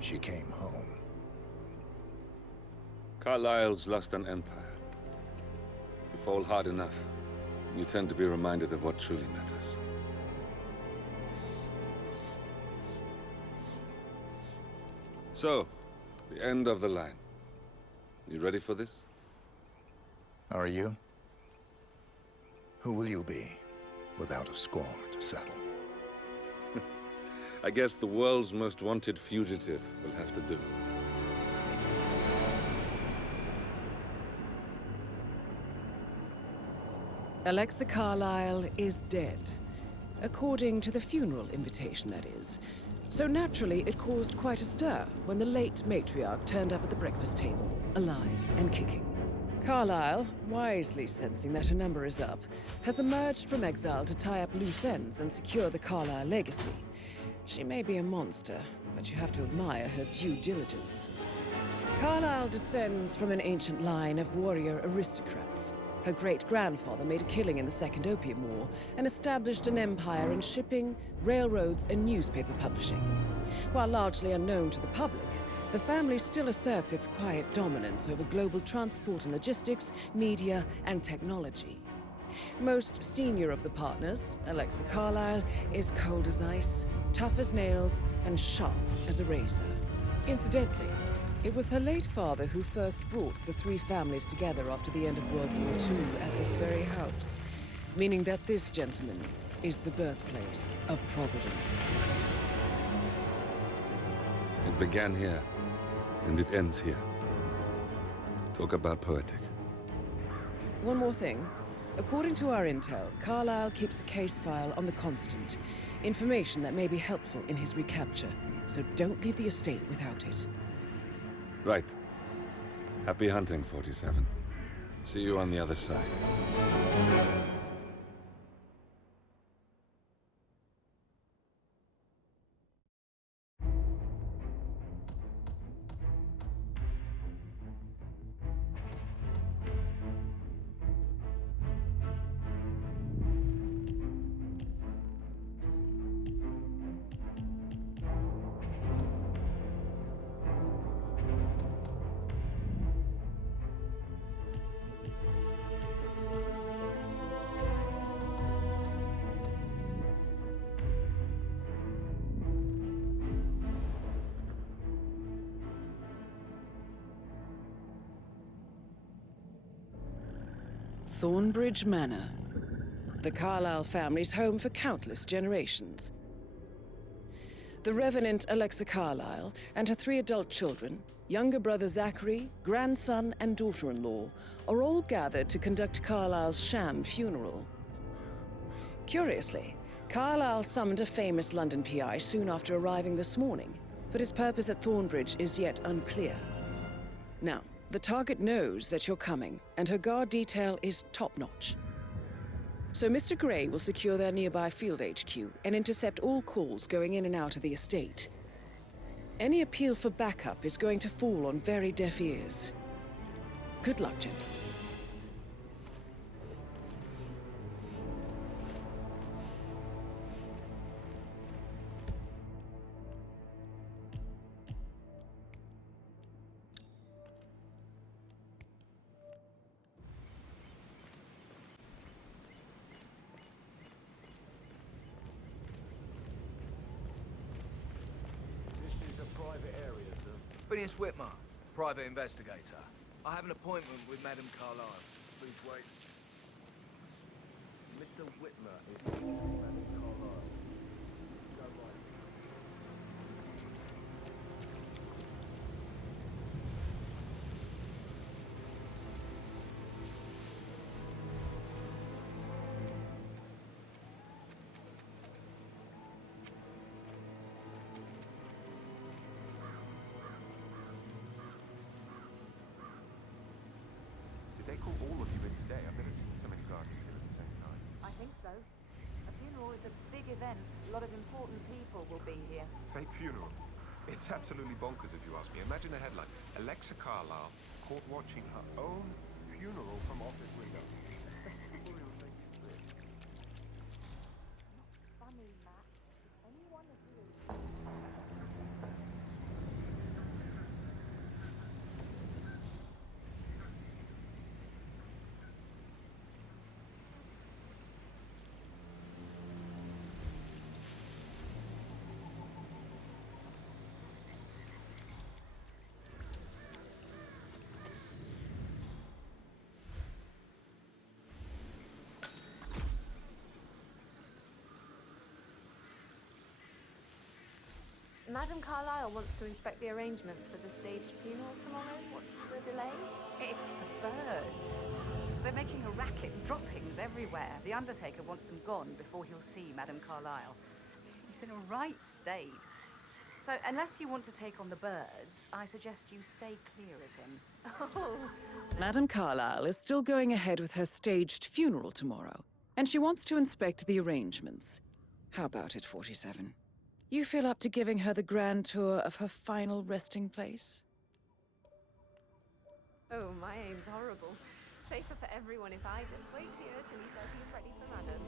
she came home. Carlyle's lost an empire. You fall hard enough, you tend to be reminded of what truly matters. So, the end of the line. You ready for this? Are you? Who will you be, without a score to settle? I guess the world's most wanted fugitive will have to do. Alexa Carlyle is dead. According to the funeral invitation, that is. So naturally, it caused quite a stir when the late matriarch turned up at the breakfast table, alive and kicking. Carlyle, wisely sensing that her number is up, has emerged from exile to tie up loose ends and secure the Carlyle legacy. She may be a monster, but you have to admire her due diligence. Carlyle descends from an ancient line of warrior aristocrats. Her great-grandfather made a killing in the Second Opium War and established an empire in shipping, railroads, and newspaper publishing. While largely unknown to the public, the family still asserts its quiet dominance over global transport and logistics, media, and technology. Most senior of the partners, Alexa Carlyle, is cold as ice, tough as nails, and sharp as a razor. Incidentally, it was her late father who first brought the three families together after the end of World War II at this very house, meaning that this gentleman is the birthplace of Providence. It began here, and it ends here. Talk about poetic. One more thing. According to our intel, Carlyle keeps a case file on the Constant. Information that may be helpful in his recapture, so don't leave the estate without it. Right. Happy hunting, 47. See you on the other side. Thornbridge Manor. The Carlyle family's home for countless generations. The Revenant Alexa Carlyle and her three adult children, younger brother Zachary, grandson, and daughter-in-law, are all gathered to conduct Carlyle's sham funeral. Curiously, Carlyle summoned a famous London PI soon after arriving this morning, but his purpose at Thornbridge is yet unclear. Now, the target knows that you're coming, and her guard detail is top-notch. So Mr. Gray will secure their nearby field HQ and intercept all calls going in and out of the estate. Any appeal for backup is going to fall on very deaf ears. Good luck, gentlemen. Phineas Whitmer, private investigator. I have an appointment with Madame Carlyle. Please wait. Mr. Whitmer is Madame Carlyle. Go right. Did they call all of you in today? I've never seen so many guardians here at the same time. I think so. A funeral is a big event. A lot of important people will be here. Fake funeral? It's absolutely bonkers if you ask me. Imagine the headline. Alexa Carlyle caught watching her own funeral from office window. Funny, Matt. Anyone who is... Madame Carlyle wants to inspect the arrangements for the staged funeral tomorrow. What's the delay? It's the birds. They're making a racket and droppings everywhere. The Undertaker wants them gone before he'll see Madame Carlyle. He's in a right state. So, unless you want to take on the birds, I suggest you stay clear of him. Oh, Madame Carlyle is still going ahead with her staged funeral tomorrow, and she wants to inspect the arrangements. How about it, 47? You feel up to giving her the grand tour of her final resting place? oh, my aim's horrible. Safer for everyone if I just wait here till he says he's ready for Madame.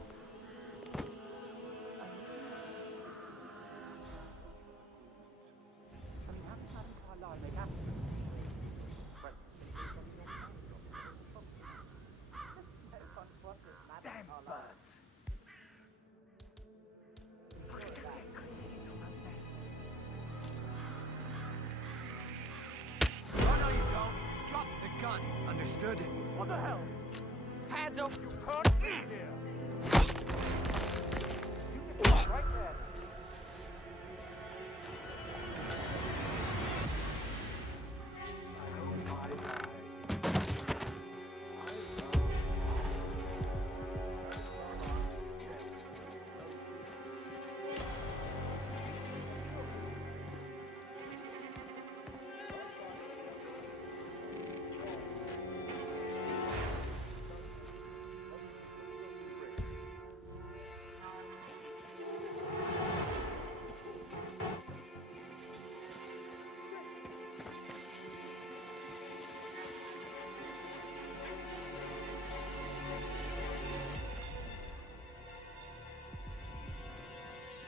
Damn birds! I can just get clean till those nests. Oh, no, you don't. Drop the gun. Understood? What the hell? Hands up! You can't be here! You can right there.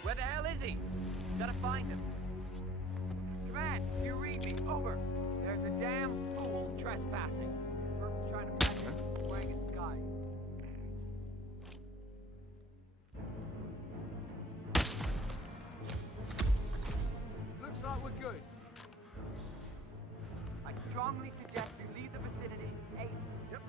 Where the hell is he? Gotta find him. Command, you read me. Over. There's a damn fool trespassing. Burke's trying to catch him. Wearing a disguise. Looks like we're good. I strongly suggest you leave the vicinity. Hey. Yep.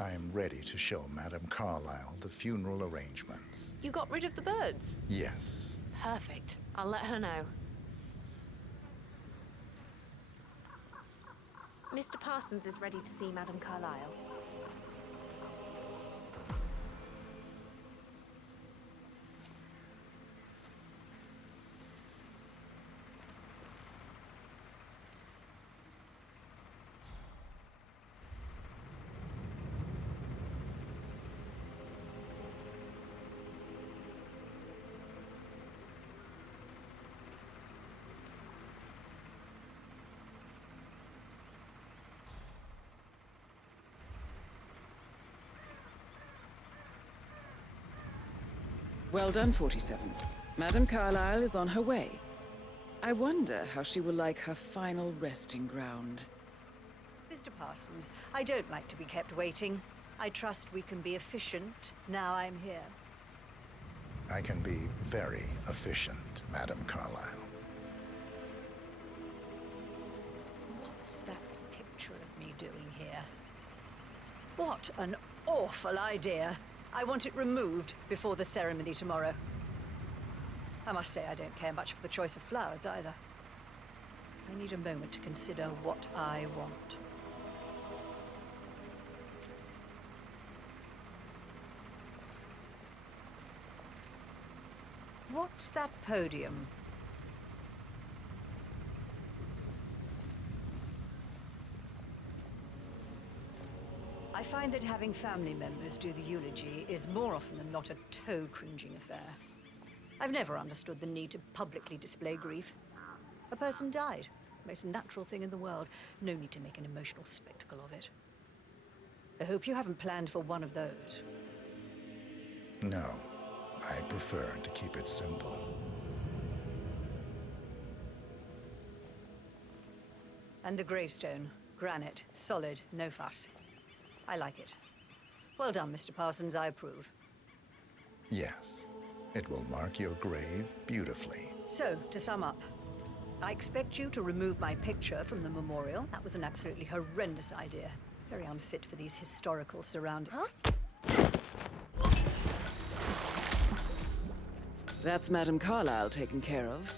I am ready to show Madame Carlyle the funeral arrangements. You got rid of the birds? Yes. Perfect. I'll let her know. Mr. Parsons is ready to see Madame Carlyle. Well done, 47. Madame Carlyle is on her way. I wonder how she will like her final resting ground. Mr. Parsons, I don't like to be kept waiting. I trust we can be efficient now I'm here. I can be very efficient, Madam Carlyle. What's that picture of me doing here? What an awful idea. I want it removed before the ceremony tomorrow. I must say I don't care much for the choice of flowers either. I need a moment to consider what I want. What's that podium? I find that having family members do the eulogy is more often than not a toe-cringing affair. I've never understood the need to publicly display grief. A person died. Most natural thing in the world. No need to make an emotional spectacle of it. I hope you haven't planned for one of those. No, I prefer to keep it simple. And the gravestone. Granite. Solid. No fuss. I like it. Well done, Mr. Parsons. I approve. Yes, it will mark your grave beautifully. So, to sum up, I expect you to remove my picture from the memorial. That was an absolutely horrendous idea. Very unfit for these historical surroundings. That's Madam Carlyle taken care of.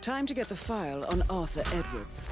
Time to get the file on Arthur Edwards.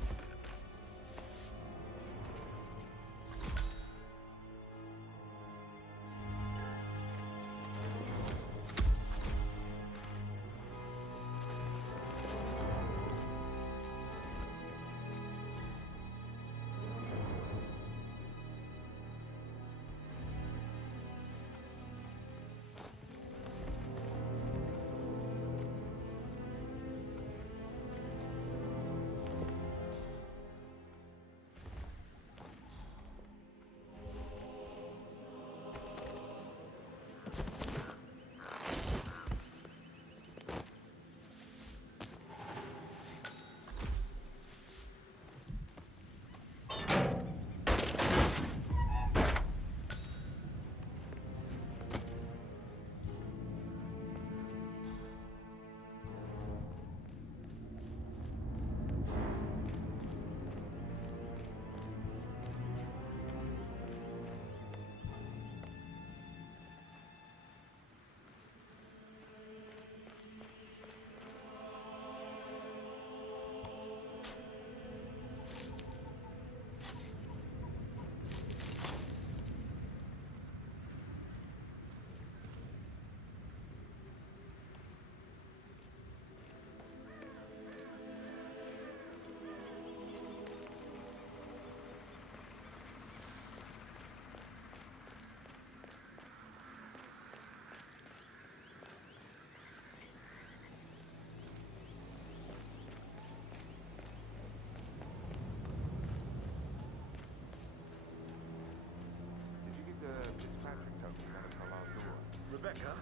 Rebecca?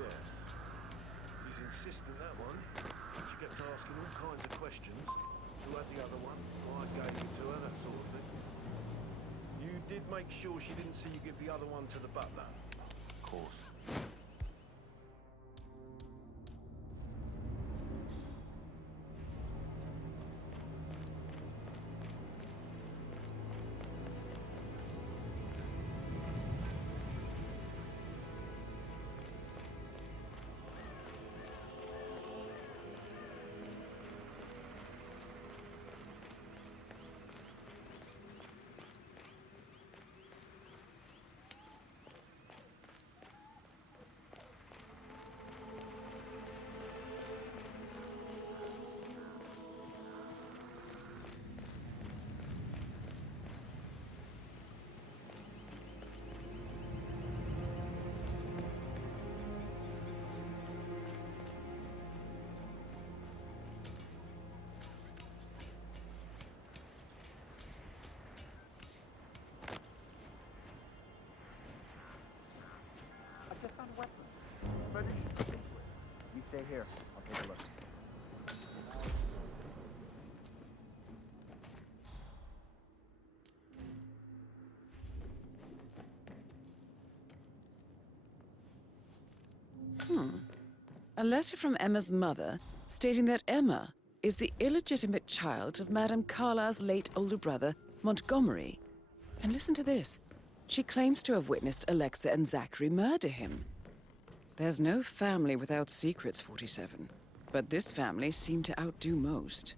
Yes. He's insistent, that one. She kept asking all kinds of questions. Who had the other one? Why I gave it to her, that sort of thing. You did make sure she didn't see you give the other one to the butler? Of course. You stay here. I'll take a look. A letter from Emma's mother stating that Emma is the illegitimate child of Madame Carlisle's late older brother, Montgomery. And listen to this. She claims to have witnessed Alexa and Zachary murder him. There's no family without secrets, 47. But this family seemed to outdo most.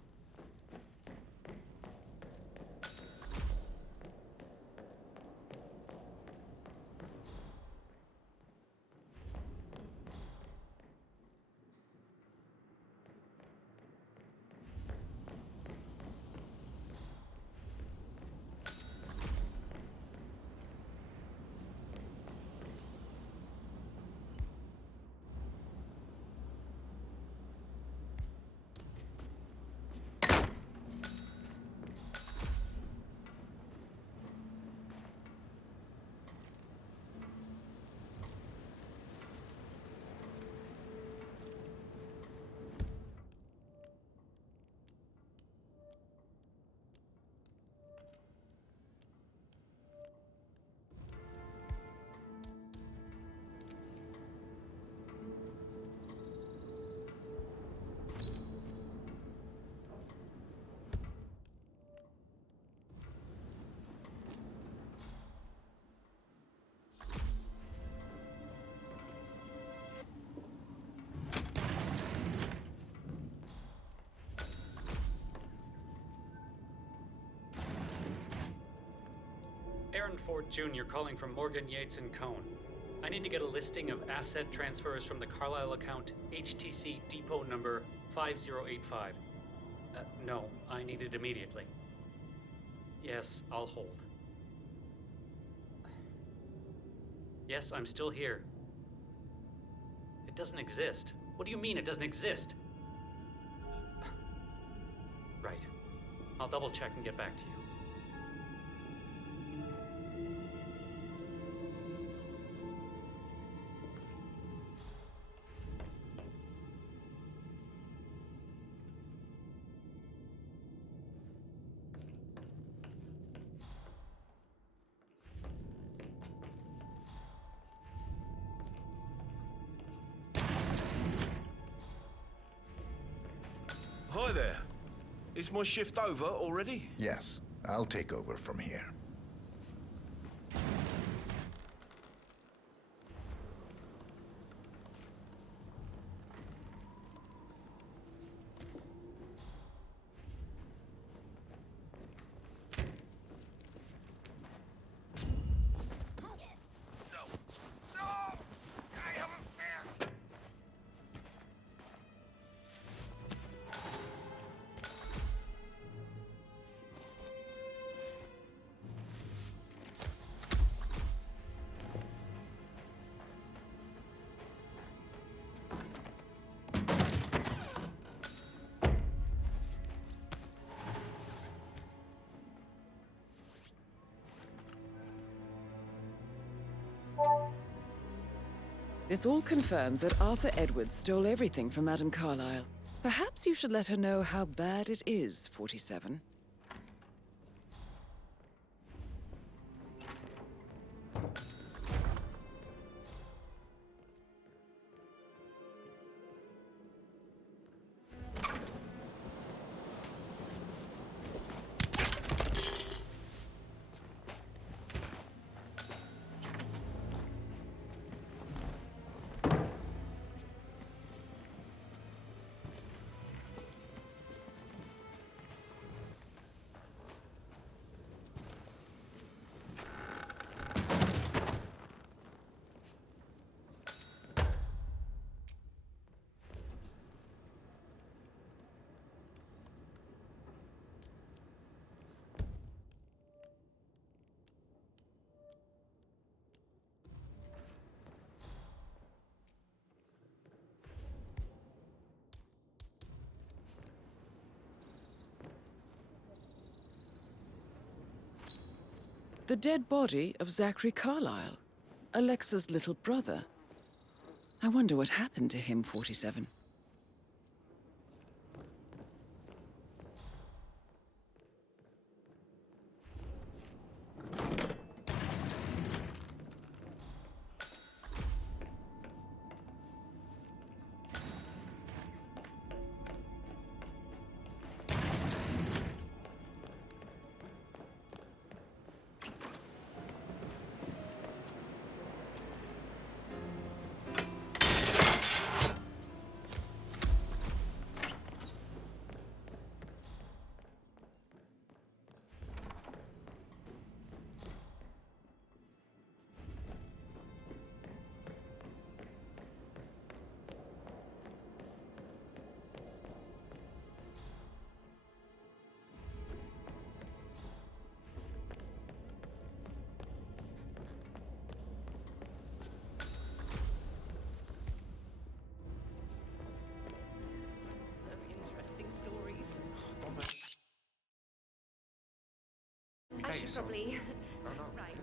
Aaron Ford Jr. calling from Morgan, Yates & Cohn. I need to get a listing of asset transfers from the Carlisle account HTC depot number 5085. No, I need it immediately. Yes, I'll hold. Yes, I'm still here. It doesn't exist. What do you mean it doesn't exist? Right. I'll double check and get back to you. Hi there. Is my shift over already? Yes, I'll take over from here. This all confirms that Arthur Edwards stole everything from Madame Carlisle. Perhaps you should let her know how bad it is, 47. The dead body of Zachary Carlisle, Alexa's little brother. I wonder what happened to him, 47. should probably... Right.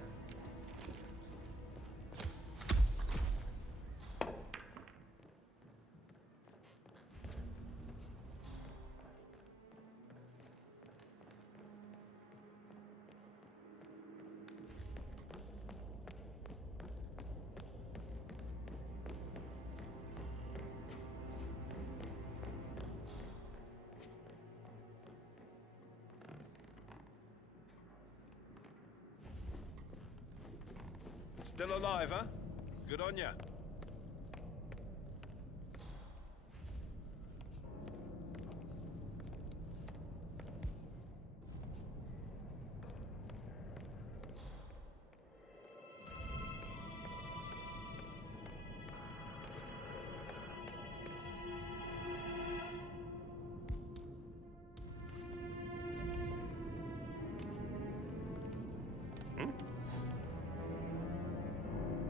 Still alive, huh? Good on ya.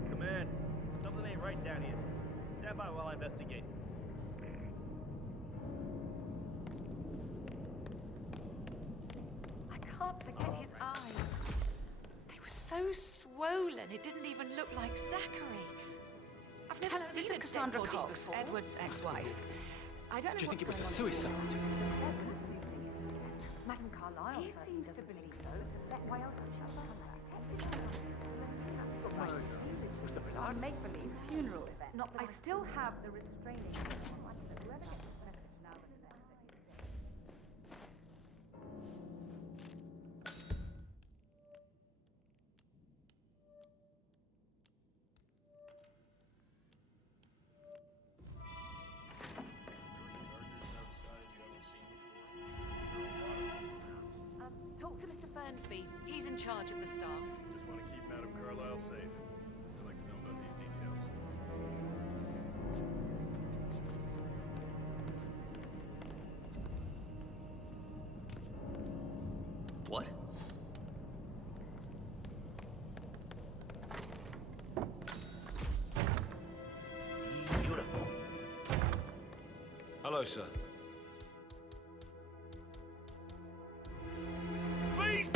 Command, something ain't right down here. Stand by while I investigate. I can't forget his eyes. They were so swollen, it didn't even look like Zachary. I've never seen This is a Cassandra dead body Cox, before. Edward's ex-wife. I don't know Do you think it what's was a going on suicide? Madam Carlyle seems to believe so. Why else would she have a make-believe funeral event. Not I still have the restraining order. Whoever gets the benefit now and then. Talk to Mr. Fernsby. He's in charge of the staff. Just want to keep Madam Carlyle safe. I'd like to know about these details. What? Beautiful. Hello, sir. Please!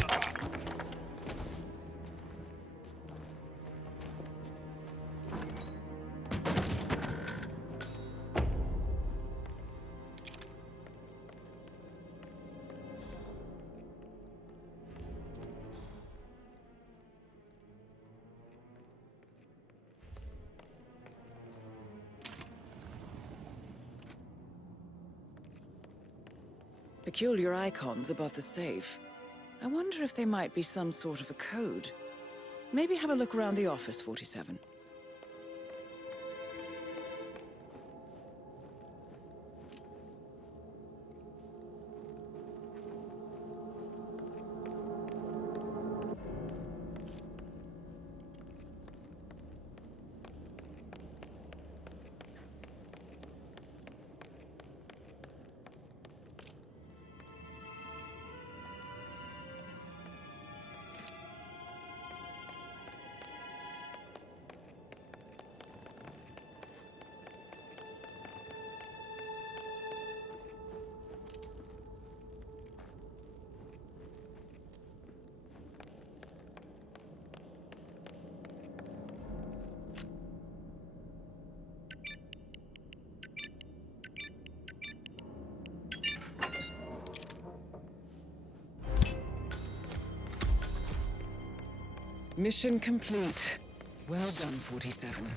Peculiar icons above the safe. I wonder if they might be some sort of a code. Maybe have a look around the office, 47. Mission complete. Well done, 47.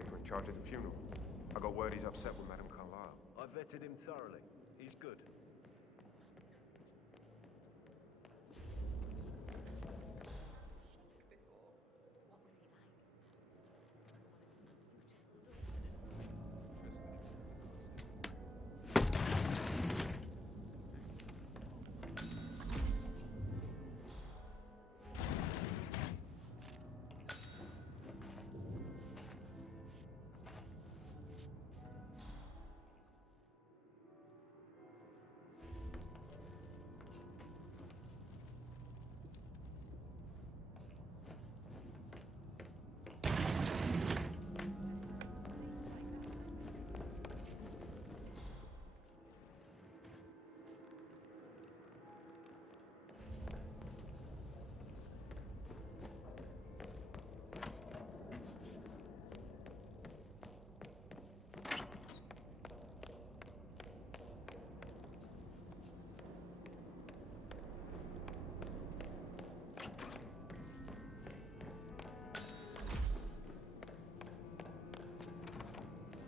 caretaker in charge of the funeral. I got word he's upset with Madame Carlyle. I vetted him thoroughly. He's good.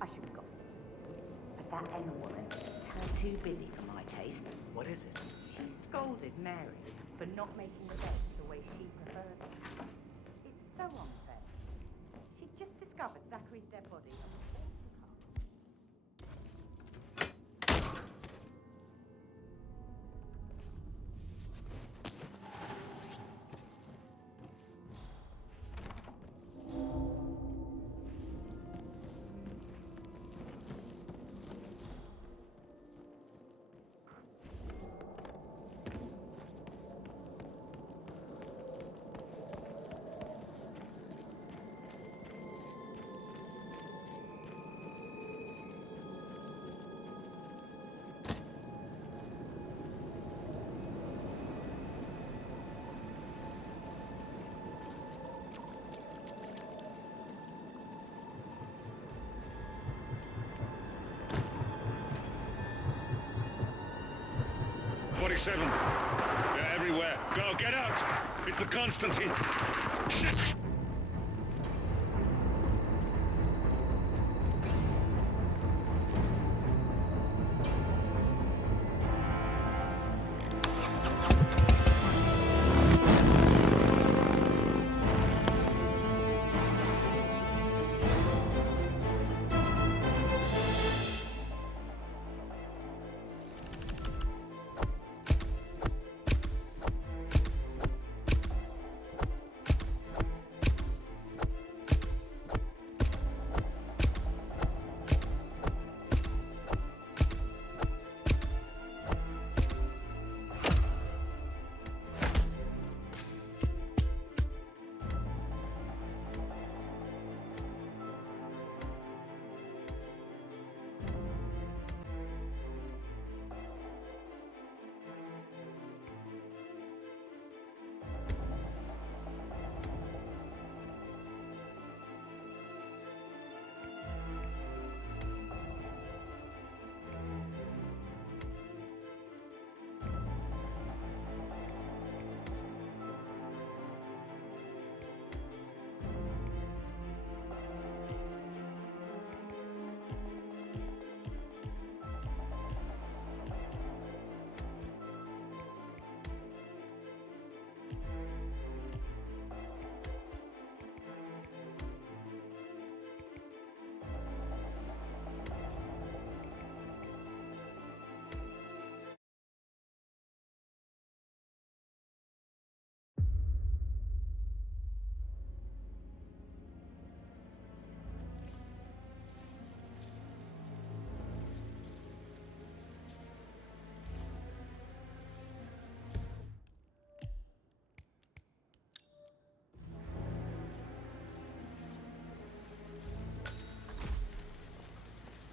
I shouldn't gossip. But that Emma woman is her too busy for my taste. What is it? She scolded Mary for not making the beds the way she preferred them. It's so unfair. She just discovered Zachary's dead body and was forced to come. They're everywhere. Go, get out! It's the Constantine. Shit!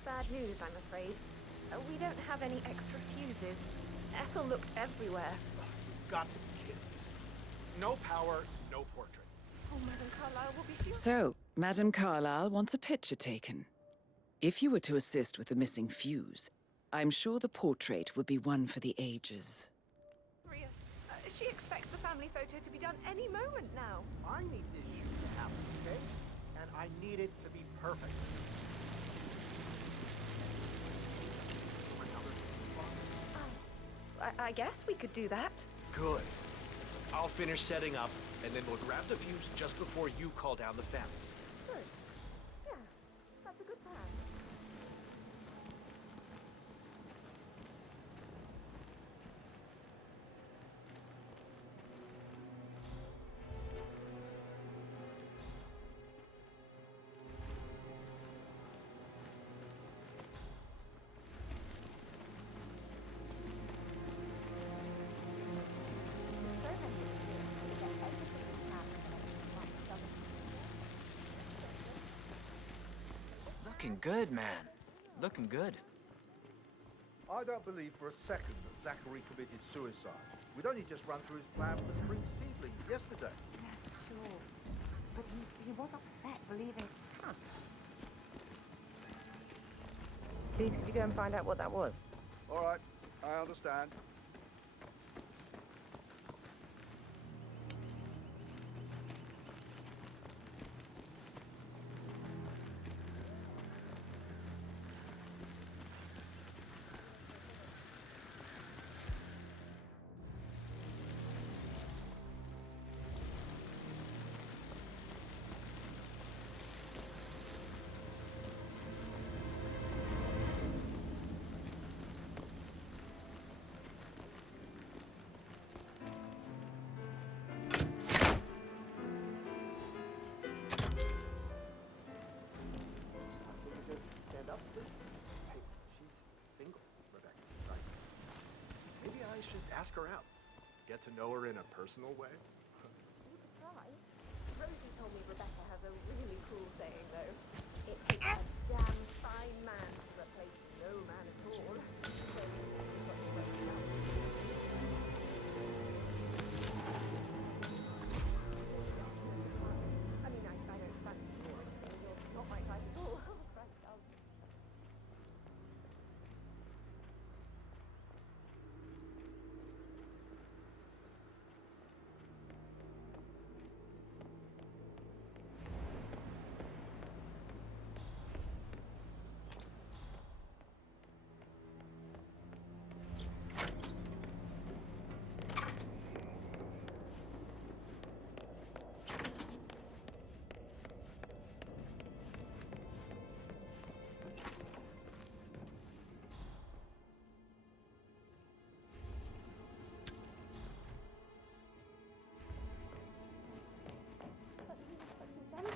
Bad news, I'm afraid. We don't have any extra fuses. Ethel looked everywhere. Got to be kidding me. No power, no portrait. Oh, Madame Carlyle will be furious. So, Madame Carlyle wants a picture taken. If you were to assist with the missing fuse, I'm sure the portrait would be one for the ages. She expects the family photo to be done any moment now. I need this shoot to happen, okay? And I need it to be Perfect. I guess we could do that. Good. I'll finish setting up, and then we'll grab the fuse just before you call down the family. Good. Yeah, that's a good plan. Looking good, man. Looking good. I don't believe for a second that Zachary committed suicide. We'd only just run through his plan for the spring seedlings yesterday. Yes, sure. But he was upset believing it can't. Please, could you go and find out what that was? All right, I understand. Ask her out. Get to know her in a personal way. You could try. Rosie told me Rebecca has a really cool saying, though. It takes a damn fine man to replace no man at all. So, I mean, I don't fancy you or anything. You're not my type at all. Oh, Christ,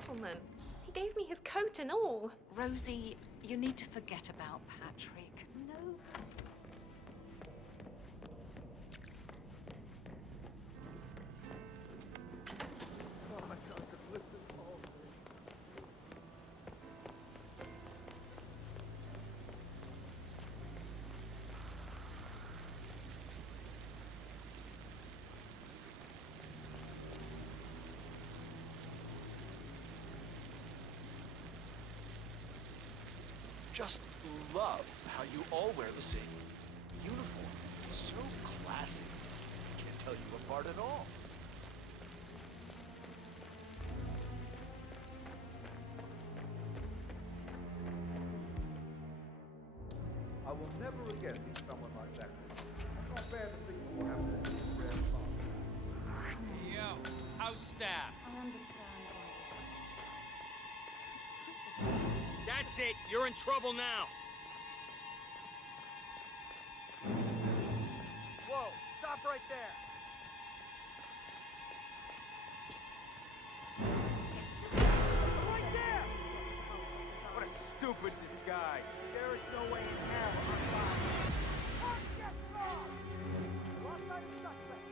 gentleman. He gave me his coat and all. Rosie, you need to forget about Patrick. No. Just love how you all wear the same uniform. So classy. Can't tell you apart at all. I will never again meet someone like that. Not bad to think we'll have to do Yo, house staff. I understand. That's it. You're in trouble now. Whoa, stop right there. Right there! What a stupid disguise. There is no way in hell I'm found. Get lost! Lost sight of suspect.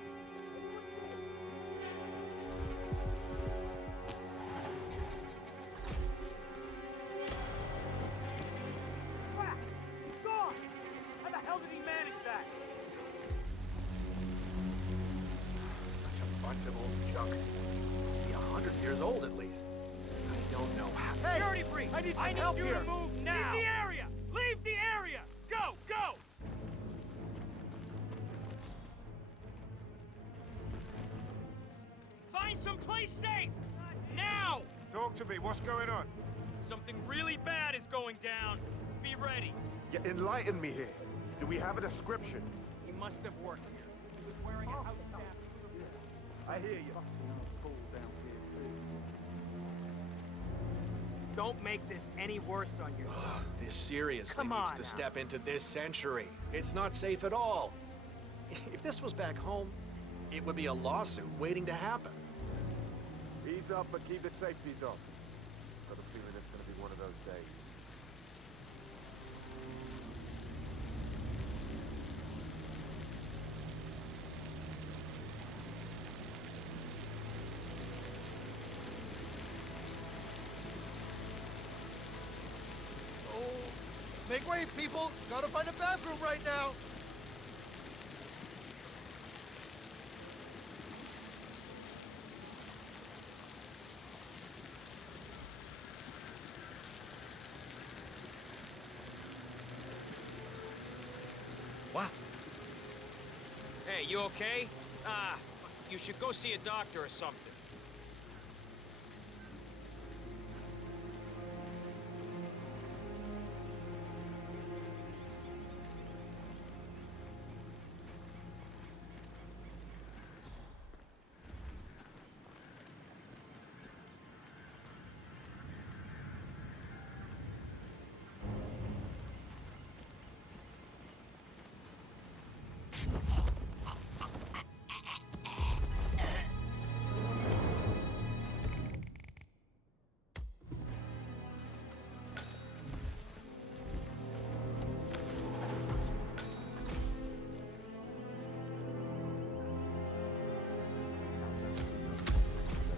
Be 100 years old at least. I don't know how. Hey! Security breach! I need help here! You to move now! Leave the area! Leave the area! Go! Go! Find someplace safe! Now! Talk to me. What's going on? Something really bad is going down. Be ready. Yeah, enlighten me here. Do we have a description? He must have worked here. He was wearing a house staff. I hear you. Don't make this any worse on yourself. This seriously Come needs on to now. step into this century. It's not safe at all. If this was back home, it would be a lawsuit waiting to happen. Ease up, but keep the safeties on. Got a feeling it's gonna be one of those days. Make way, people! Gotta find a bathroom right now! What? Hey, you okay? You should go see a doctor or something.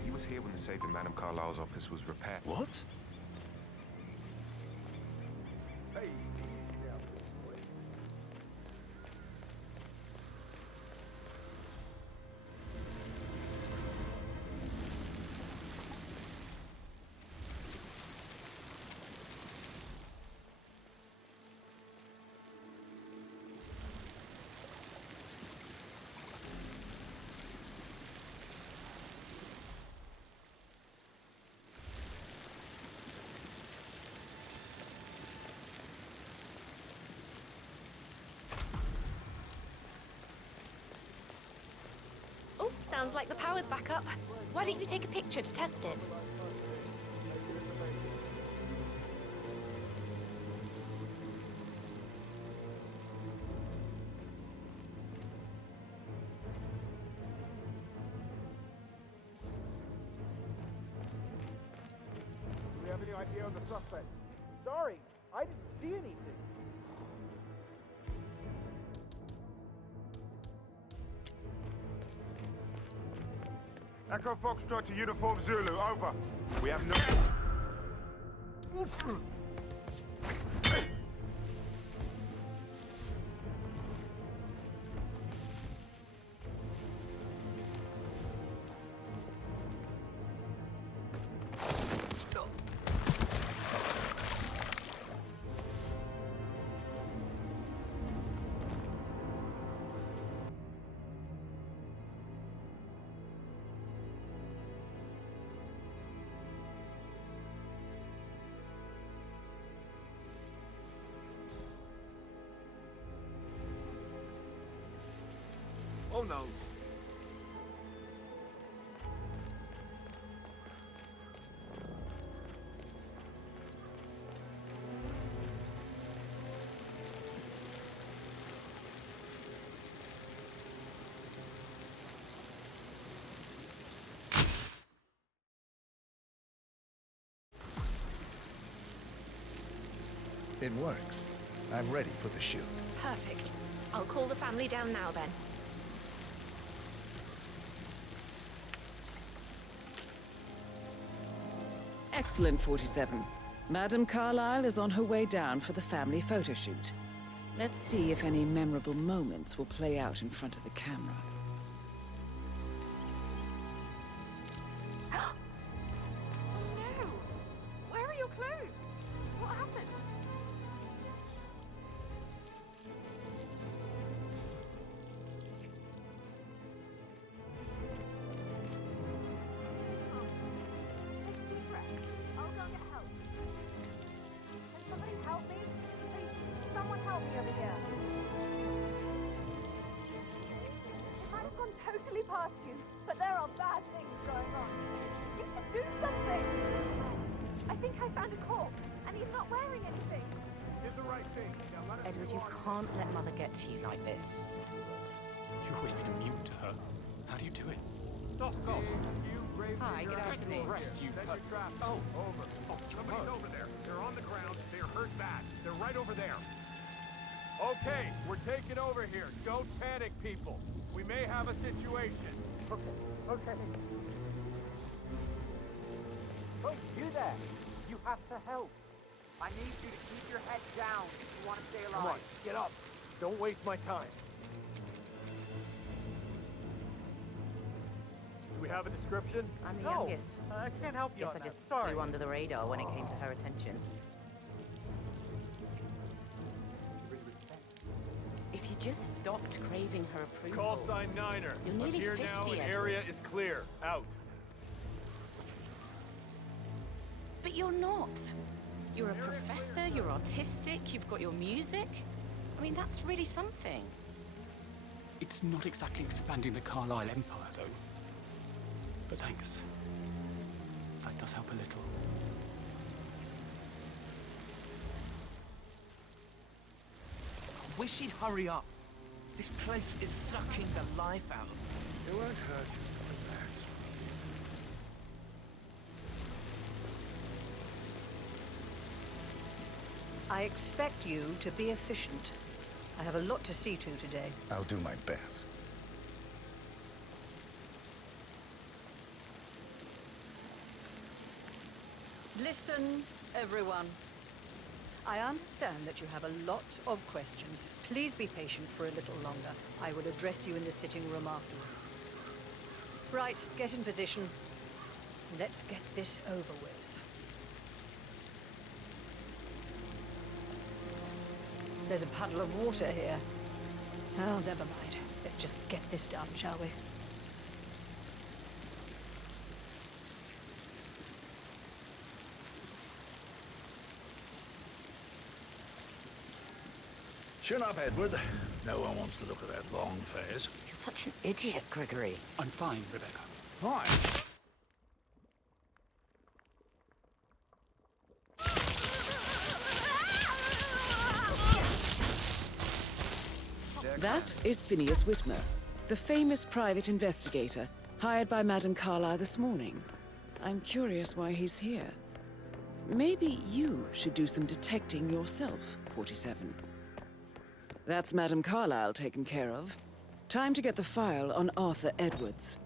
He was here when the safe in Madame Carlisle's office was repaired. What? Hey, easy now, boy. Oh, sounds like the power's back up. Why don't you take a picture to test it? Do we have any idea on the suspect? Sorry, I didn't see anything. Echo Foxtrot to Uniform Zulu, over. We have no... Oh no. It works. I'm ready for the shoot. Perfect. I'll call the family down now then. Excellent, 47. Madame Carlisle is on her way down for the family photo shoot. Let's see if any memorable moments will play out in front of the camera. Oh no! Where are your clothes? What happened? Take a deep breath. I'll go get help. Do something! I think I found a corpse, and he's not wearing anything. Did the right thing. Now let us Edward, you can't let Mother get to you like this. You've always been immune to her. How do you do it? Stop, go. Hi, good afternoon. Arrest you. Oh, over. Oh, somebody's over there. They're on the ground. They're hurt bad. They're right over there. Okay, we're taking over here. Don't panic, people. We may have a situation. Okay. Oh, you there! You have to help. I need you to keep your head down if you want to stay alive. Come on, get up. Don't waste my time. Do we have a description? I'm the No, youngest. I can't help you Guess on I that. just Sorry. flew under the radar when it came to her attention. If you just stopped craving her approval... Call sign Niner. You're I'm nearly here 50, now and Edward. area is clear. Out. But you're not. You're a professor, you're artistic, you've got your music. I mean, that's really something. It's not exactly expanding the Carlisle Empire, though. But thanks. That does help a little. I wish he'd hurry up. This place is sucking the life out of me. It won't hurt. Relax. I expect you to be efficient. I have a lot to see to today. I'll do my best. Listen, everyone. I understand that you have a lot of questions. Please be patient for a little longer. I will address you in the sitting room afterwards. Right, get in position. Let's get this over with. There's a puddle of water here. Oh, never mind. Let's just get this done, shall we? Chin up, Edward. No one wants to look at that long face. You're such an idiot, Gregory. I'm fine, Rebecca. Fine. That is Phineas Whitmer, the famous private investigator hired by Madame Carlisle this morning. I'm curious why he's here. Maybe you should do some detecting yourself, 47. That's Madame Carlisle taken care of. Time to get the file on Arthur Edwards.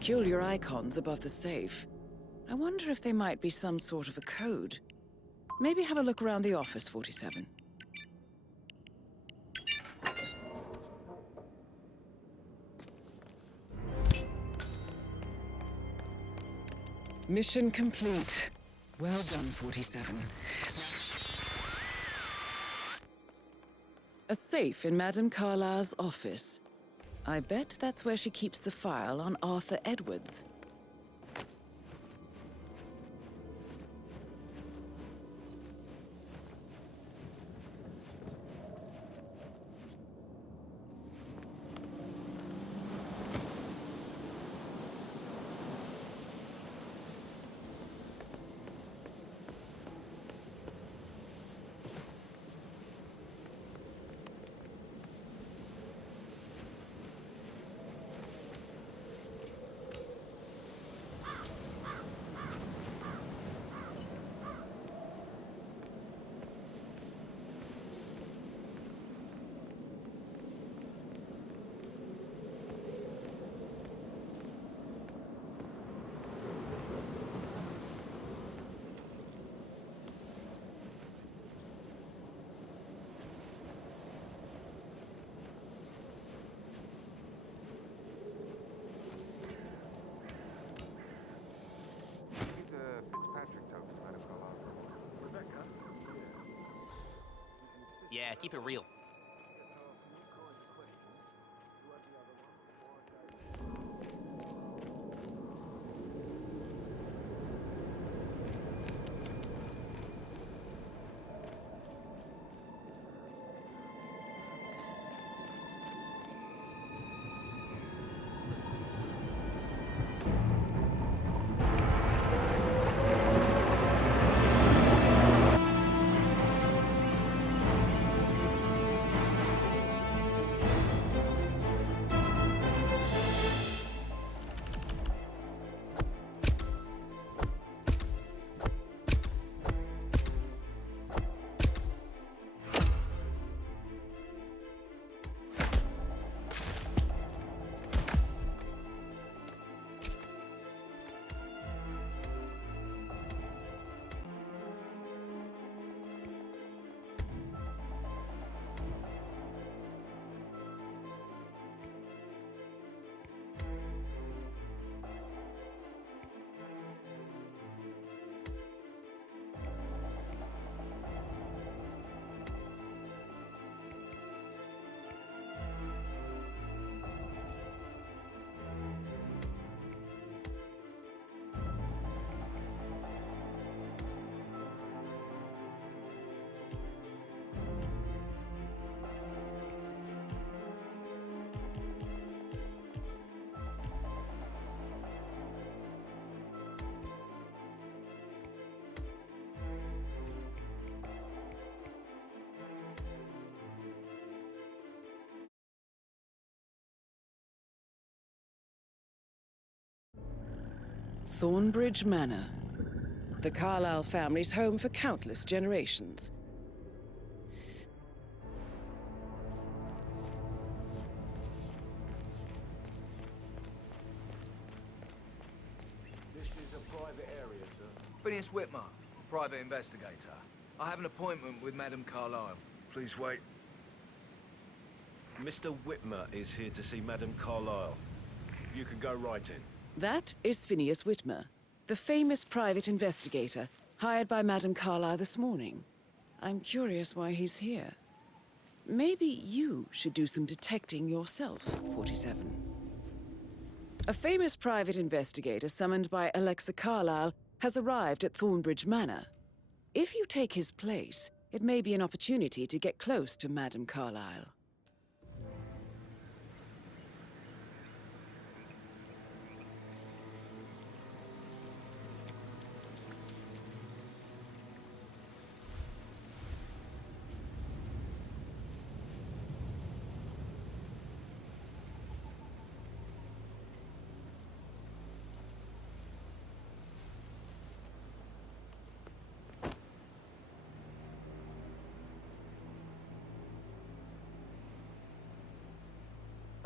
peculiar icons above the safe. I wonder if they might be some sort of a code. Maybe have a look around the office, 47. Mission complete. Well done, 47. A safe in Madame Carlyle's office. I bet that's where she keeps the file on Arthur Edwards. Yeah, keep it real. Thornbridge Manor. The Carlyle family's home for countless generations. This is a private area, sir. Phineas Whitmer, private investigator. I have an appointment with Madame Carlyle. Please wait. Mr. Whitmer is here to see Madame Carlyle. You can go right in. That is Phineas Whitmer, the famous private investigator hired by Madame Carlyle this morning. I'm curious why he's here. Maybe you should do some detecting yourself, 47. A famous private investigator summoned by Alexa Carlyle has arrived at Thornbridge Manor. If you take his place, it may be an opportunity to get close to Madame Carlyle.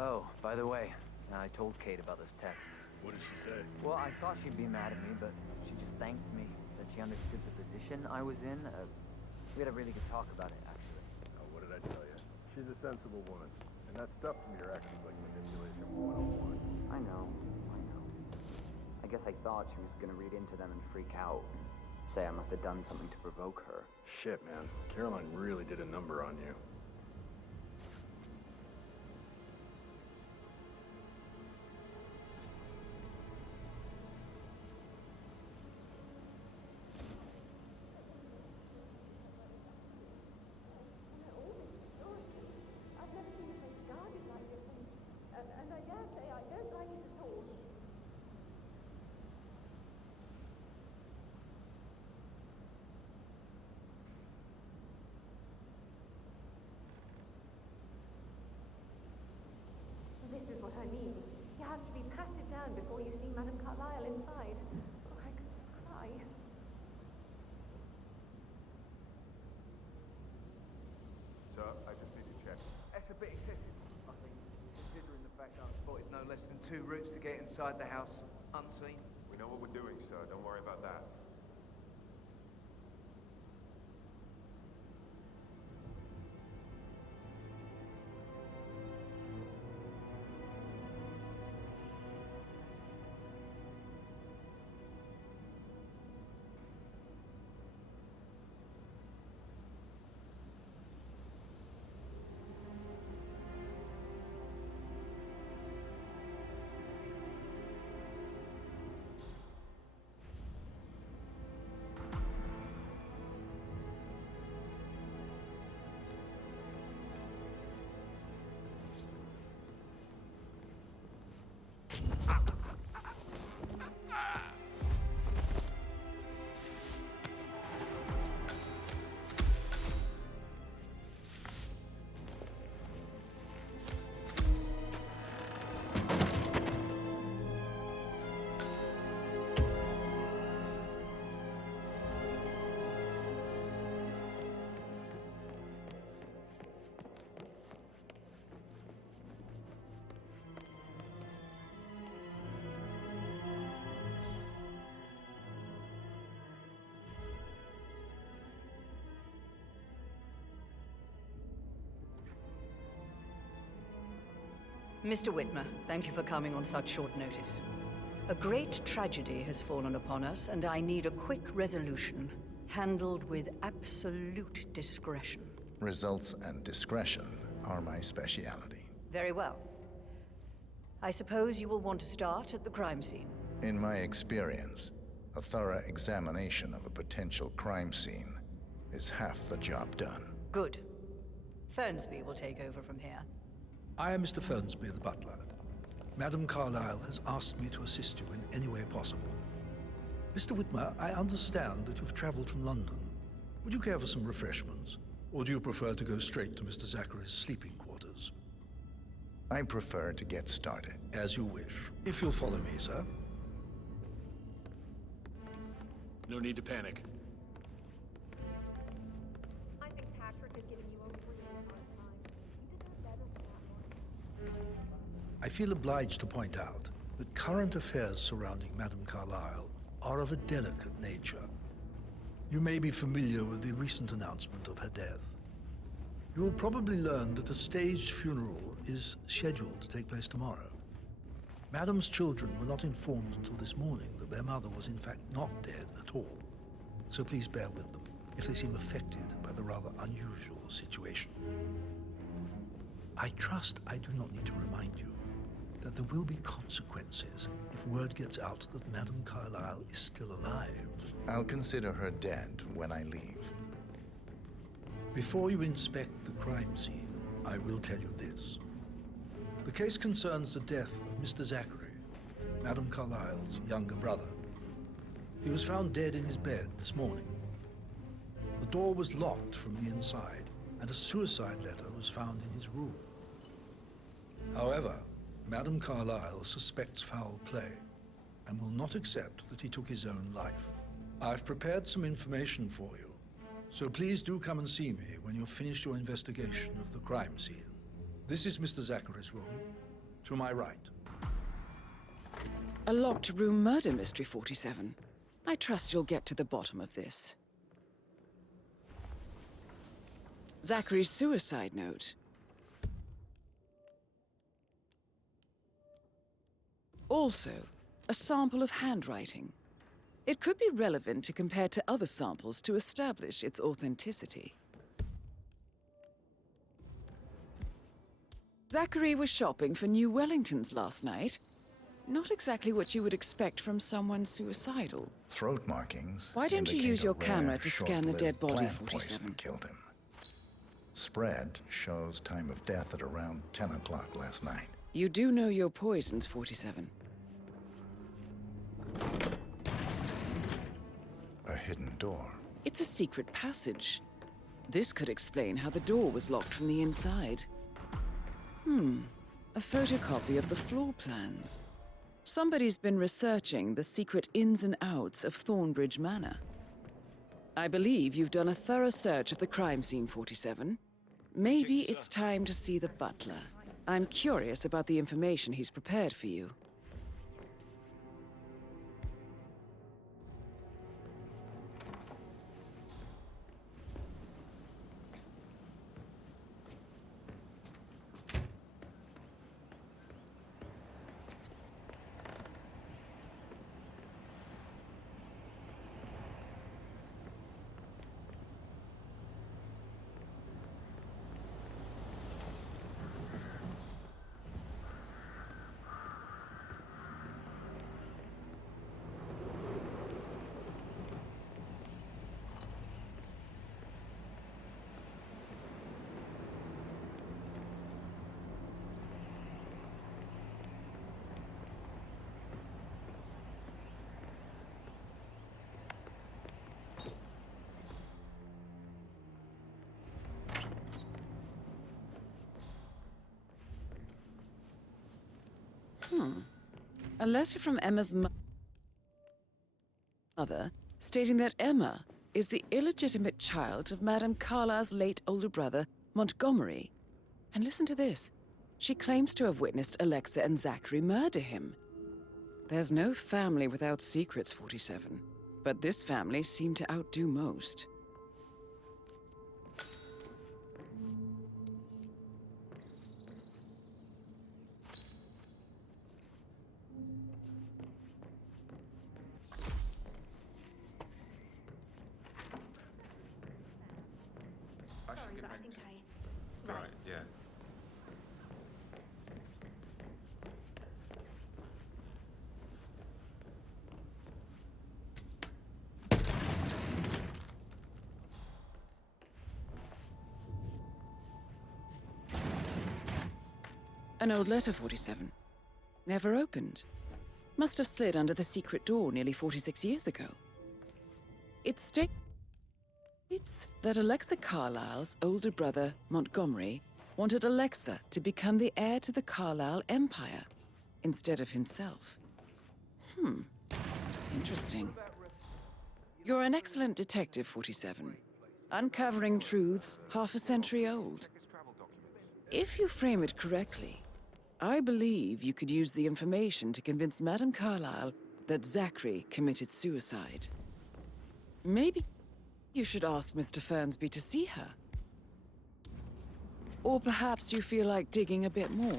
Oh, by the way, I told Kate about this text. What did she say? Well, I thought she'd be mad at me, but she just thanked me. Said she understood the position I was in. We had a really good talk about it, actually. Oh, what did I tell you? She's a sensible woman. And that stuff from your ex is like manipulation 101. I know. I guess I thought she was gonna read into them and freak out. And say I must have done something to provoke her. Shit, man. Caroline really did a number on you. This is what I mean. You have to be patted down before you see Madame Carlyle inside. Oh, I could just cry. Sir, I just need to check. That's a bit excessive, I think, considering the fact that I spotted no less than 2 routes to get inside the house unseen. We know what we're doing, sir. Don't worry about that. Mr. Whitmer, thank you for coming on such short notice. A great tragedy has fallen upon us, and I need a quick resolution, handled with absolute discretion. Results and discretion are my speciality. Very well. I suppose you will want to start at the crime scene. In my experience, a thorough examination of a potential crime scene is half the job done. Good. Fernsby will take over from here. I am Mr. Fernsby, the butler. Madame Carlyle has asked me to assist you in any way possible. Mr. Whitmer, I understand that you've traveled from London. Would you care for some refreshments? Or do you prefer to go straight to Mr. Zachary's sleeping quarters? I prefer to get started. As you wish. If you'll follow me, sir. No need to panic. I think Patrick is giving you a really hard time. You deserve better than that one. I feel obliged to point out that current affairs surrounding Madame Carlyle are of a delicate nature. You may be familiar with the recent announcement of her death. You will probably learn that a staged funeral is scheduled to take place tomorrow. Madame's children were not informed until this morning that their mother was in fact not dead at all. So please bear with them if they seem affected by the rather unusual situation. I trust I do not need to remind you that there will be consequences if word gets out that Madame Carlyle is still alive. I'll consider her dead when I leave. Before you inspect the crime scene, I will tell you this. The case concerns the death of Mr. Zachary, Madame Carlyle's younger brother. He was found dead in his bed this morning. The door was locked from the inside, and a suicide letter was found in his room. However, Madame Carlyle suspects foul play and will not accept that he took his own life. I've prepared some information for you, so please do come and see me when you've finished your investigation of the crime scene. This is Mr. Zachary's room, to my right. A locked room murder mystery, 47. I trust you'll get to the bottom of this. Zachary's suicide note. Also, a sample of handwriting. It could be relevant to compare to other samples to establish its authenticity. Zachary was shopping for New Wellingtons last night. Not exactly what you would expect from someone suicidal. Throat markings. Why don't you indicate use a your rare, camera to scan the dead short-lived body, plant 47? poison killed him. Spread shows time of death at around 10 o'clock last night. You do know your poisons, 47. A hidden door. It's a secret passage. This could explain how the door was locked from the inside. A photocopy of the floor plans. Somebody's been researching the secret ins and outs of Thornbridge Manor. I believe you've done a thorough search of the crime scene, 47. Maybe it's time to see the butler. I'm curious about the information he's prepared for you. A letter from Emma's mother stating that Emma is the illegitimate child of Madame Carlyle's late older brother, Montgomery. And listen to this. She claims to have witnessed Alexa and Zachary murder him. There's no family without secrets, 47. But this family seemed to outdo most. Right, yeah. An old letter, 47. Never opened. Must have slid under the secret door nearly 46 years ago. It states that Alexa Carlyle's older brother, Montgomery, wanted Alexa to become the heir to the Carlyle Empire instead of himself. Interesting. You're an excellent detective, 47. Uncovering truths half a century old. If you frame it correctly, I believe you could use the information to convince Madame Carlyle that Zachary committed suicide. Maybe you should ask Mr. Fernsby to see her. Or perhaps you feel like digging a bit more.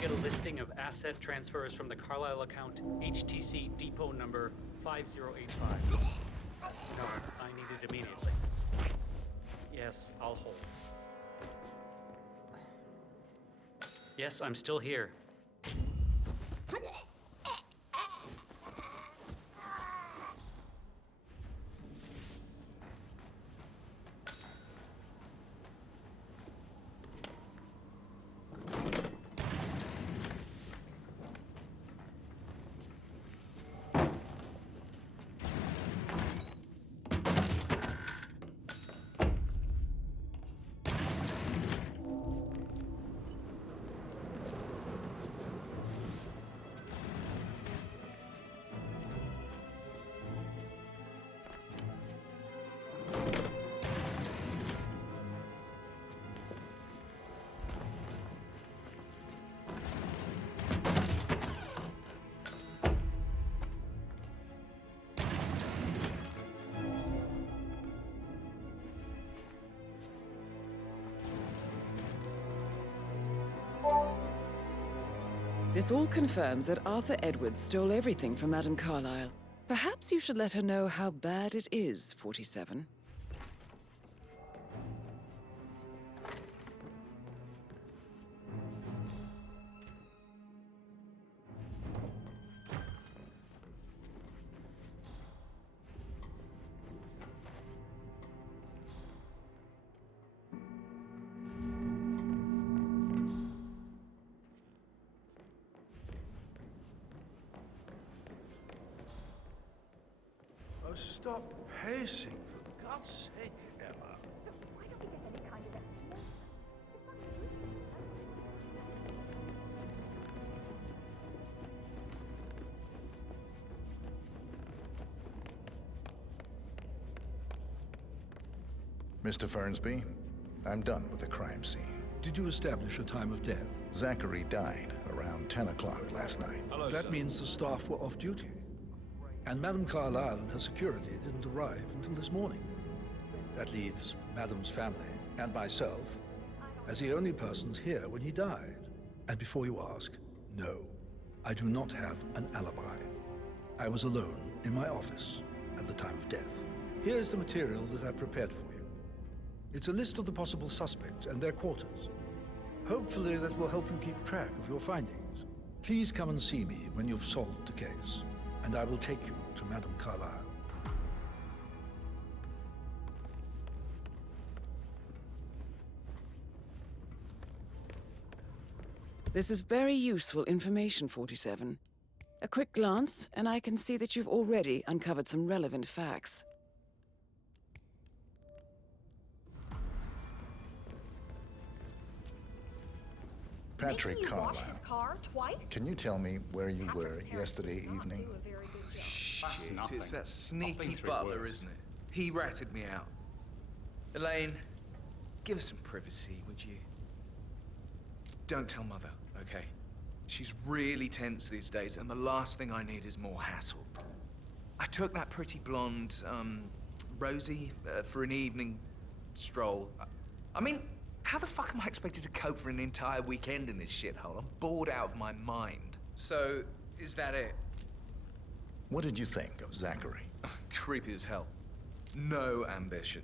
Get a listing of asset transfers from the Carlyle account, HTC depot number 5085. No, I need it immediately. Yes, I'll hold. Yes, I'm still here. This all confirms that Arthur Edwards stole everything from Madame Carlyle. Perhaps you should let her know how bad it is, 47. Oh, stop pacing, for God's sake, Emma. Why don't we get any kind of explanation? Mr. Fernsby, I'm done with the crime scene. Did you establish a time of death? Zachary died around 10 o'clock last night. That means the staff were off duty. And Madame Carlyle and her security didn't arrive until this morning. That leaves Madame's family and myself as the only persons here when he died. And before you ask, no, I do not have an alibi. I was alone in my office at the time of death. Here's the material that I've prepared for you. It's a list of the possible suspects and their quarters. Hopefully that will help you keep track of your findings. Please come and see me when you've solved the case, and I will take you to Madame Carlyle. This is very useful information, 47. A quick glance, and I can see that you've already uncovered some relevant facts. Patrick Making you wash Carlyle. his car twice? Can you tell me where you were yesterday evening? Shit, it's that sneaky Nothing three butler, words. isn't it? He ratted me out. Elaine, give us some privacy, would you? Don't tell Mother, okay? She's really tense these days, and the last thing I need is more hassle. I took that pretty blonde, Rosie, for an evening stroll. I mean, how the fuck am I expected to cope for an entire weekend in this shithole? I'm bored out of my mind. So, is that it? What did you think of Zachary? Creepy as hell. No ambition.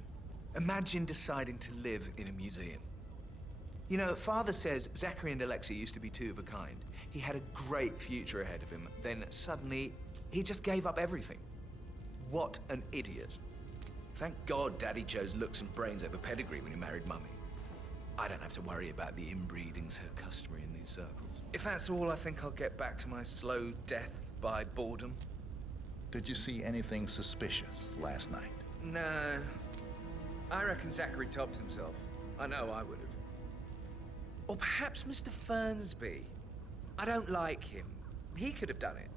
Imagine deciding to live in a museum. You know, Father says Zachary and Alexia used to be two of a kind. He had a great future ahead of him. Then suddenly, he just gave up everything. What an idiot. Thank God Daddy chose looks and brains over pedigree when he married Mummy. I don't have to worry about the inbreeding so customary in these circles. If that's all, I think I'll get back to my slow death by boredom. Did you see anything suspicious last night? No. I reckon Zachary tops himself. I know I would have. Or perhaps Mr. Fernsby. I don't like him. He could have done it.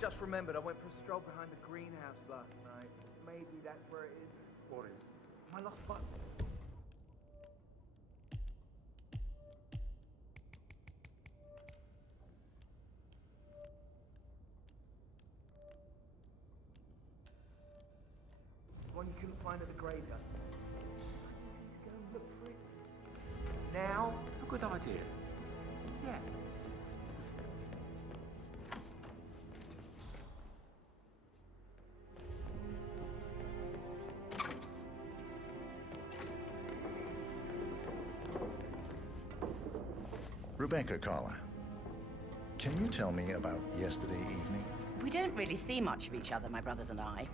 Just remembered, I went for a stroll behind the greenhouse last night. Maybe that's where it is. What is? My lost button. One you couldn't find at the graveyard. Go and look for it. Now? A good idea. Yeah. Rebecca Carlyle, can you tell me about yesterday evening? We don't really see much of each other, my brothers and I.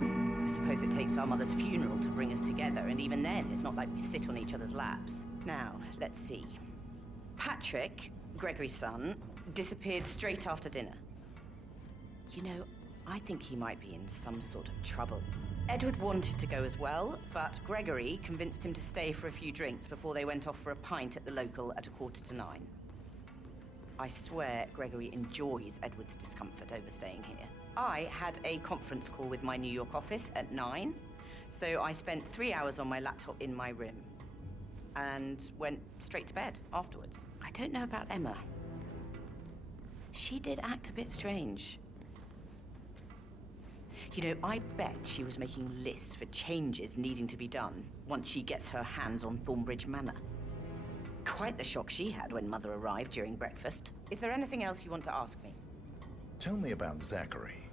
I suppose it takes our mother's funeral to bring us together, and even then, it's not like we sit on each other's laps. Now, let's see. Patrick, Gregory's son, disappeared straight after dinner. You know, I think he might be in some sort of trouble. Edward wanted to go as well, but Gregory convinced him to stay for a few drinks before they went off for a pint at the local at 9:15. I swear Gregory enjoys Edward's discomfort over staying here. I had a conference call with my New York office at 9, so I spent 3 hours on my laptop in my room and went straight to bed afterwards. I don't know about Emma. She did act a bit strange. You know, I bet she was making lists for changes needing to be done once she gets her hands on Thornbridge Manor. Quite the shock she had when Mother arrived during breakfast. Is there anything else you want to ask me? Tell me about Zachary.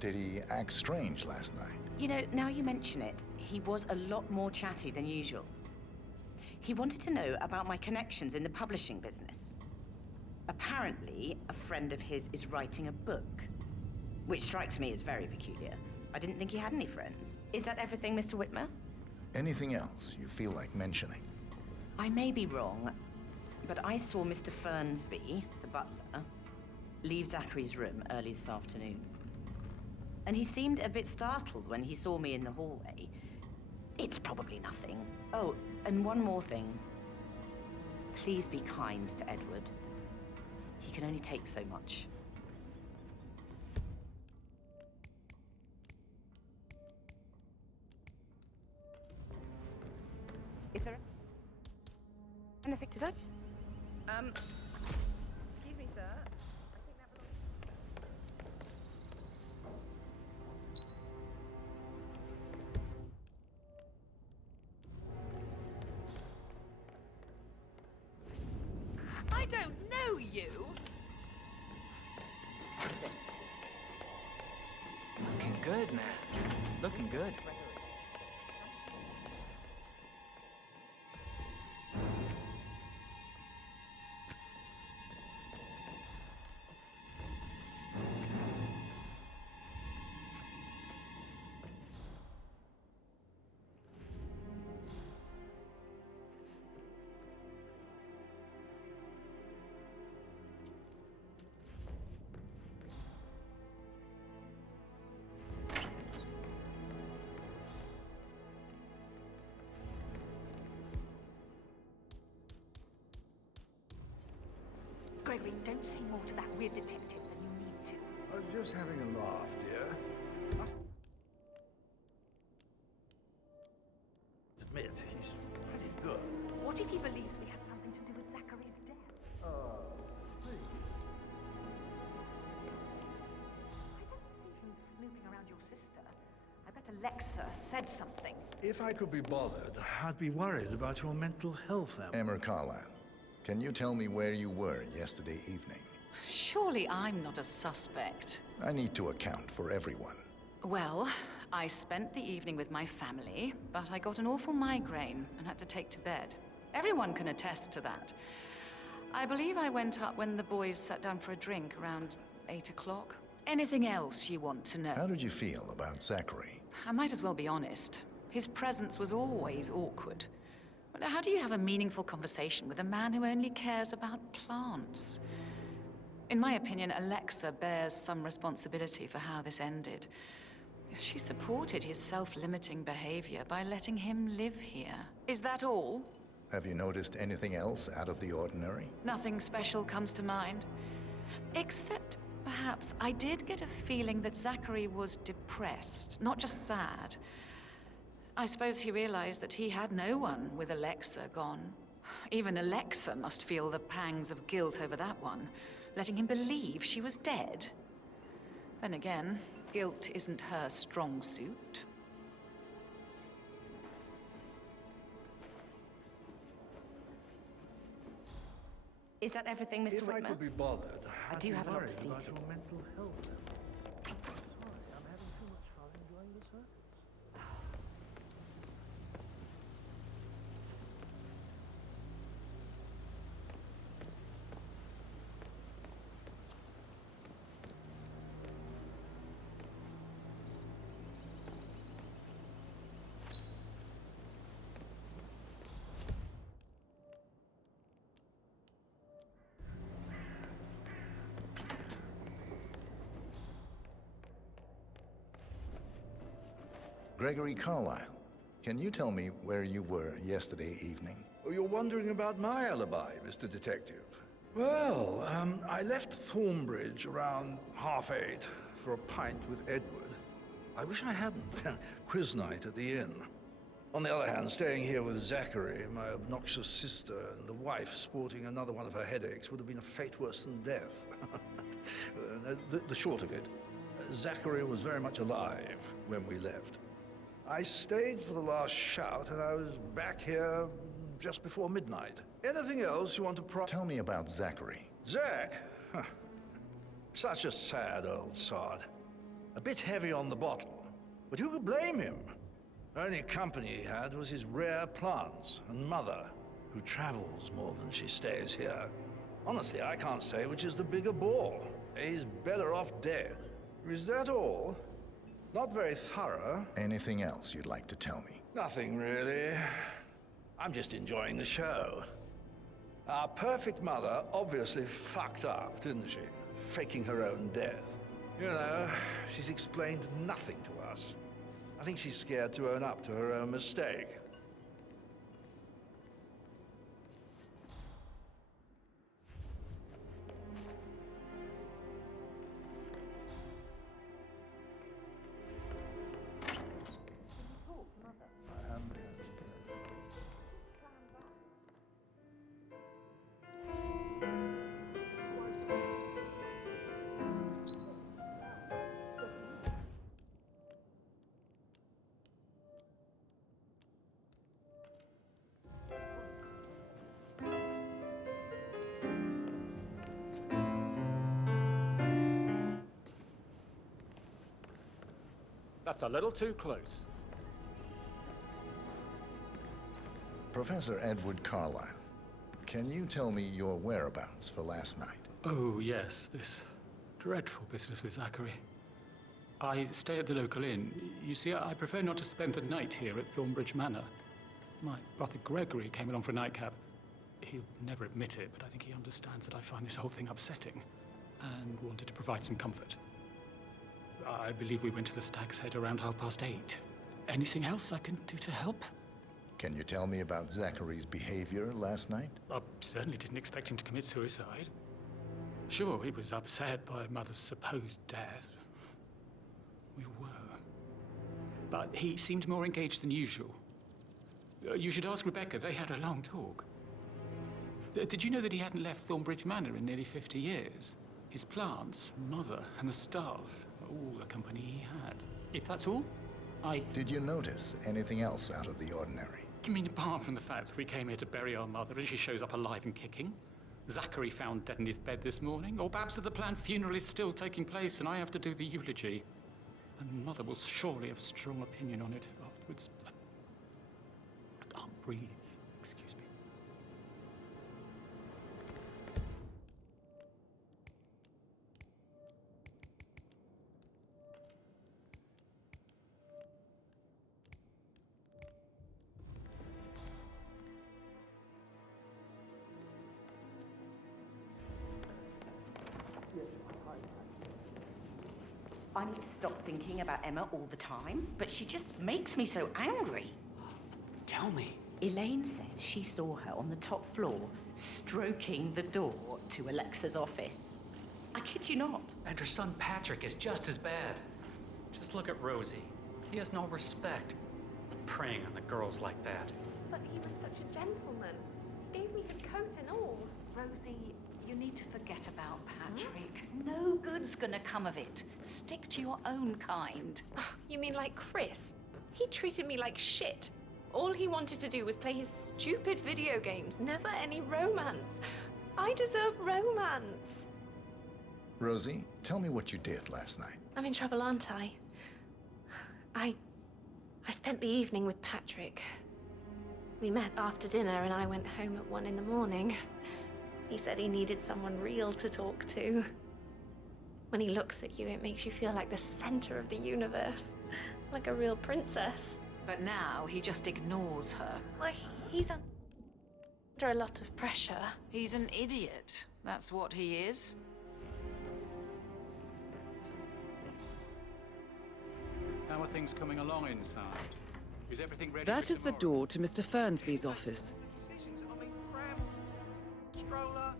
Did he act strange last night? You know, now you mention it, he was a lot more chatty than usual. He wanted to know about my connections in the publishing business. Apparently, a friend of his is writing a book, which strikes me as very peculiar. I didn't think he had any friends. Is that everything, Mr. Whitmer? Anything else you feel like mentioning? I may be wrong, but I saw Mr. Fernsby, the butler, leave Zachary's room early this afternoon. And he seemed a bit startled when he saw me in the hallway. It's probably nothing. Oh, and one more thing. Please be kind to Edward. He can only take so much. Is there anything? Did I just... Excuse me, sir. I think that I don't know you! Looking good, man. Looking good. Gregory, don't say more to that weird detective than you need to. I was just having a laugh, dear. Admit, he's pretty good. What if he believes we had something to do with Zachary's death? Please. I don't see him snooping around your sister. I bet Alexa said something. If I could be bothered, I'd be worried about your mental health, Emma Carlyle, can you tell me where you were yesterday evening? Surely I'm not a suspect. I need to account for everyone. Well, I spent the evening with my family, but I got an awful migraine and had to take to bed. Everyone can attest to that. I believe I went up when the boys sat down for a drink around 8 o'clock. Anything else you want to know? How did you feel about Zachary? I might as well be honest. His presence was always awkward. But how do you have a meaningful conversation with a man who only cares about plants? In my opinion, Alexa bears some responsibility for how this ended. She supported his self-limiting behavior by letting him live here. Is that all? Have you noticed anything else out of the ordinary? Nothing special comes to mind. Except Perhaps I did get a feeling that Zachary was depressed, not just sad. I suppose he realized that he had no one with Alexa gone. Even Alexa must feel the pangs of guilt over that one, letting him believe she was dead. Then again, guilt isn't her strong suit. Is that everything, Mr. Whitmer? If I could be bothered, I do have a lot to see about to. your mental health. Sorry, I'm having too much fun enjoying the circus. Gregory Carlyle, can you tell me where you were yesterday evening? Oh, you're wondering about my alibi, Mr. Detective. Well, I left Thornbridge around 8:30 for a pint with Edward. I wish I hadn't. Quiz night at the inn. On the other hand, staying here with Zachary, my obnoxious sister, and the wife sporting another one of her headaches would have been a fate worse than death. The short of it, Zachary was very much alive when we left. I stayed for the last shout, and I was back here just before midnight. Anything else you want to Tell me about Zachary. Zach? Huh. Such a sad old sod. A bit heavy on the bottle, but who could blame him? Only company he had was his rare plants and mother, who travels more than she stays here. Honestly, I can't say which is the bigger bore. He's better off dead. Is that all? Not very thorough. Anything else you'd like to tell me? Nothing really. I'm just enjoying the show. Our perfect mother obviously fucked up, didn't she? Faking her own death. You know, she's explained nothing to us. I think she's scared to own up to her own mistake. That's a little too close. Professor Edward Carlyle, can you tell me your whereabouts for last night? Oh, yes, this dreadful business with Zachary. I stay at the local inn. You see, I prefer not to spend the night here at Thornbridge Manor. My brother Gregory came along for a nightcap. He'll never admit it, but I think he understands that I find this whole thing upsetting and wanted to provide some comfort. I believe we went to the Stag's Head around 8:30. Anything else I can do to help? Can you tell me about Zachary's behavior last night? I certainly didn't expect him to commit suicide. Sure, he was upset by Mother's supposed death. We were. But he seemed more engaged than usual. You should ask Rebecca. They had a long talk. Did you know that he hadn't left Thornbridge Manor in nearly 50 years? His plants, Mother, and the staff, all the company he had. If that's all, Did you notice anything else out of the ordinary? You mean apart from the fact that we came here to bury our mother and she shows up alive and kicking? Zachary found dead in his bed this morning? Or perhaps that the planned funeral is still taking place and I have to do the eulogy? And Mother will surely have a strong opinion on it afterwards. I can't breathe. Excuse me. I need to stop thinking about Emma all the time, but she just makes me so angry. Tell me. Elaine says she saw her on the top floor, stroking the door to Alexa's office. I kid you not. And her son Patrick is just as bad. Just look at Rosie. He has no respect. Preying on the girls like that. But he was such a gentleman. He gave me his coat and all. Rosie, you need to forget about Patrick. No good's gonna come of it. Stick to your own kind. You mean like Chris? He treated me like shit. All he wanted to do was play his stupid video games, never any romance. I deserve romance. Rosie, tell me what you did last night. I'm in trouble, aren't I? I spent the evening with Patrick. We met after dinner and I went home at 1 in the morning. He said he needed someone real to talk to. When he looks at you, it makes you feel like the center of the universe. Like a real princess. But now he just ignores her. Well, he's under a lot of pressure. He's an idiot. That's what he is. How are things coming along inside? Is everything ready? That is the door to Mr. Fernsby's office. Stroller.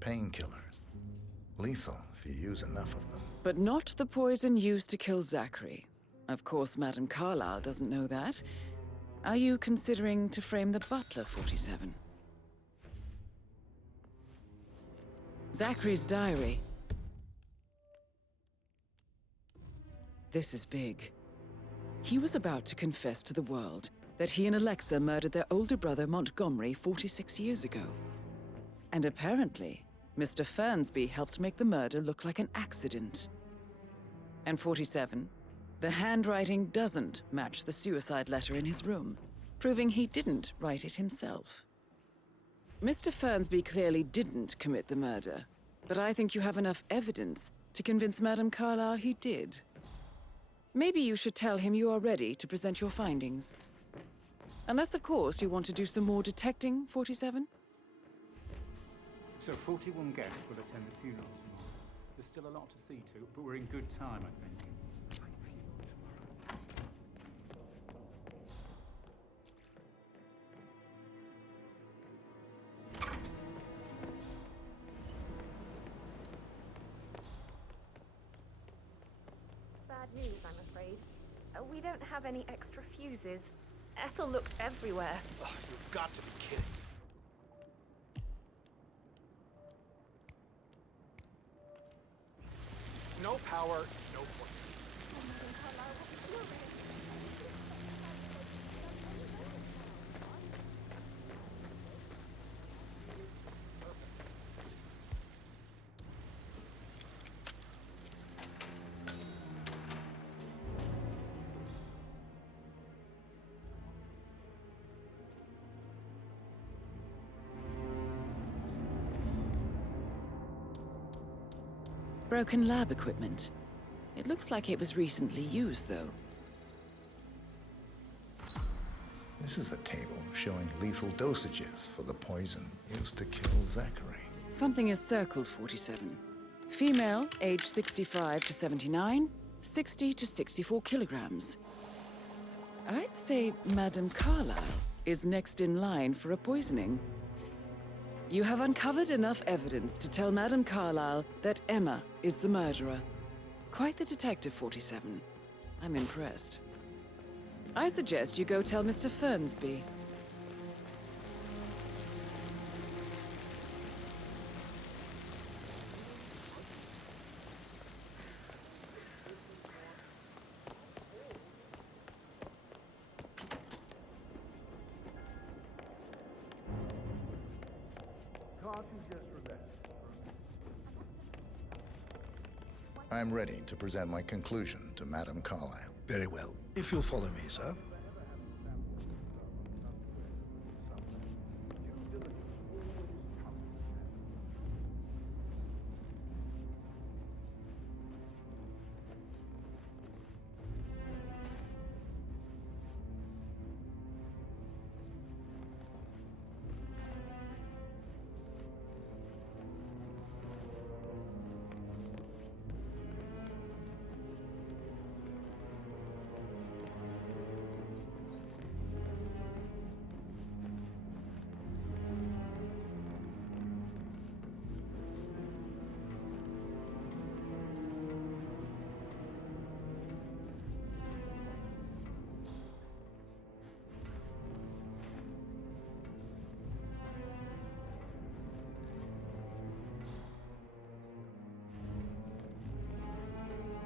Painkillers. Lethal if you use enough of them. But not the poison used to kill Zachary. Of course, Madame Carlyle doesn't know that. Are you considering to frame the butler, 47? Zachary's diary. This is big. He was about to confess to the world that he and Alexa murdered their older brother Montgomery 46 years ago. And apparently, Mr. Fernsby helped make the murder look like an accident. And 47, the handwriting doesn't match the suicide letter in his room, proving he didn't write it himself. Mr. Fernsby clearly didn't commit the murder, but I think you have enough evidence to convince Madame Carlyle he did. Maybe you should tell him you are ready to present your findings. Unless, of course, you want to do some more detecting, 47? So 41 guests will attend the funeral tomorrow. There's still a lot to see to, but we're in good time, I think. Bad news, I'm afraid. We don't have any extra fuses. Ethel looked everywhere. Oh, you've got to be kidding. No power, no point. Broken lab equipment. It looks like it was recently used, though. This is a table showing lethal dosages for the poison used to kill Zachary. Something is circled, 47. Female, age 65 to 79, 60 to 64 kilograms. I'd say Madame Carlyle is next in line for a poisoning. You have uncovered enough evidence to tell Madame Carlyle that Emma is the murderer. Quite the detective, 47. I'm impressed. I suggest you go tell Mr. Fernsby. I'm ready to present my conclusion to Madame Carlyle. Very well. If you'll follow me, sir.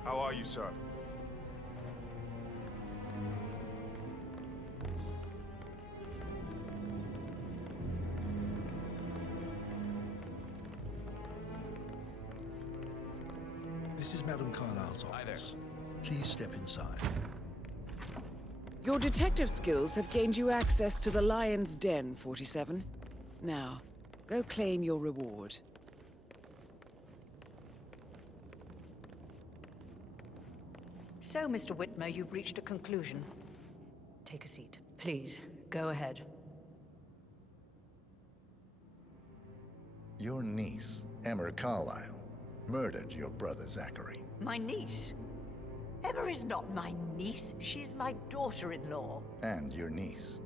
How are you, sir? This is Madame Carlyle's office. Please step inside. Your detective skills have gained you access to the Lion's Den, 47. Now, go claim your reward. So, Mr. Whitmer, you've reached a conclusion. Take a seat. Please, go ahead. Your niece, Emma Carlyle, murdered your brother Zachary. My niece? Emma is not my niece. She's my daughter-in-law. And your niece.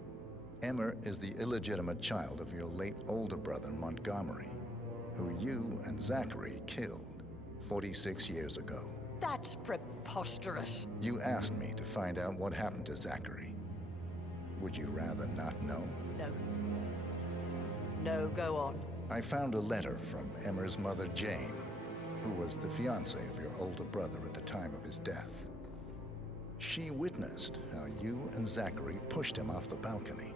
Emma is the illegitimate child of your late older brother, Montgomery, who you and Zachary killed 46 years ago. That's preposterous. You asked me to find out what happened to Zachary. Would you rather not know? No. No, go on. I found a letter from Emma's mother, Jane, who was the fiancée of your older brother at the time of his death. She witnessed how you and Zachary pushed him off the balcony.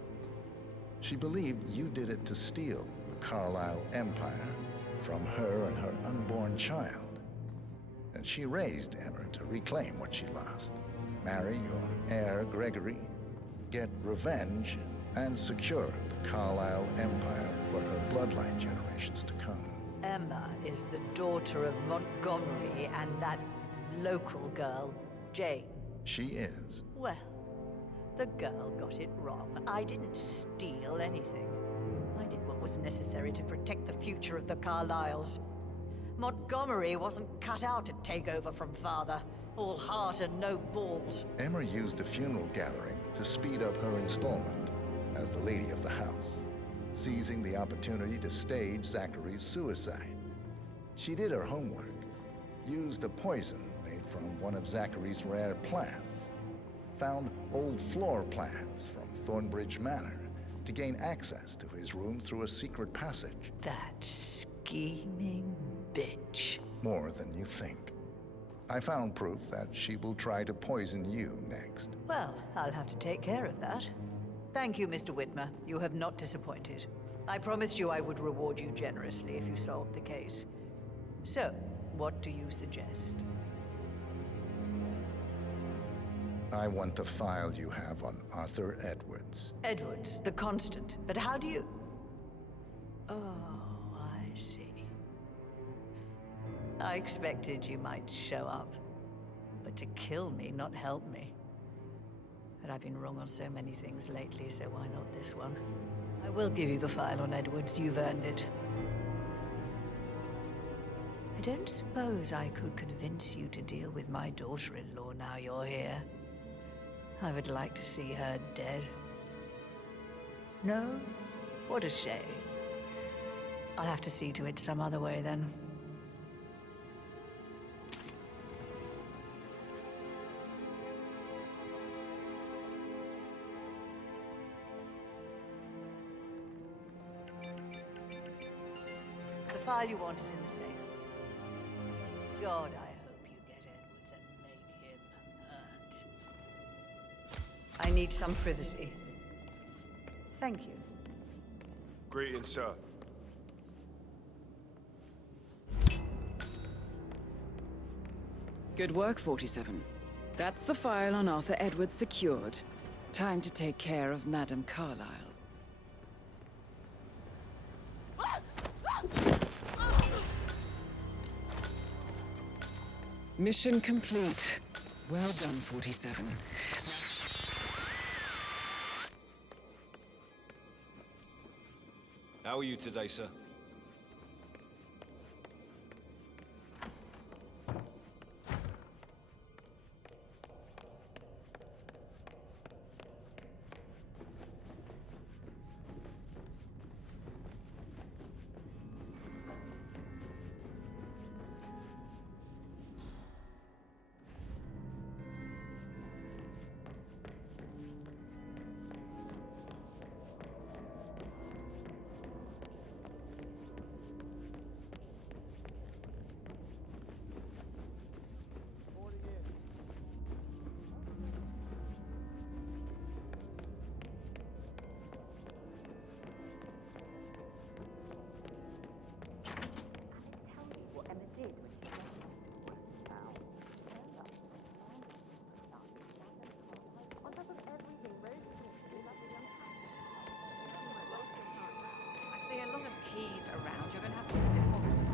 She believed you did it to steal the Carlyle empire from her and her unborn child. And she raised Emma to reclaim what she lost, marry your heir, Gregory, get revenge, and secure the Carlyle empire for her bloodline generations to come. Emma is the daughter of Montgomery and that local girl, Jane. She is. Well, the girl got it wrong. I didn't steal anything. I did what was necessary to protect the future of the Carlyles. Montgomery wasn't cut out to take over from father. All heart and no balls. Emma used the funeral gathering to speed up her installment as the lady of the house, seizing the opportunity to stage Zachary's suicide. She did her homework, used a poison made from one of Zachary's rare plants, found old floor plans from Thornbridge Manor to gain access to his room through a secret passage. That scheming bitch. More than you think. I found proof that she will try to poison you next. Well, I'll have to take care of that. Thank you, Mr. Whitmer. You have not disappointed. I promised you I would reward you generously if you solved the case. So, what do you suggest? I want the file you have on Arthur Edwards. Edwards, the Constant. But how do you... Oh, I see. I expected you might show up. But to kill me, not help me. But I've been wrong on so many things lately, so why not this one? I will give you the file on Edwards. You've earned it. I don't suppose I could convince you to deal with my daughter-in-law now you're here. I would like to see her dead. No? What a shame. I'll have to see to it some other way, then. The file you want is in the safe. God, I hope you get Edwards and make him hurt. I need some privacy. Thank you. Greetings, sir. Good work, 47. That's the file on Arthur Edwards secured. Time to take care of Madame Carlyle. Mission complete. Well done, 47. How are you today, sir? she's around, you're going to have to be a bit more specific.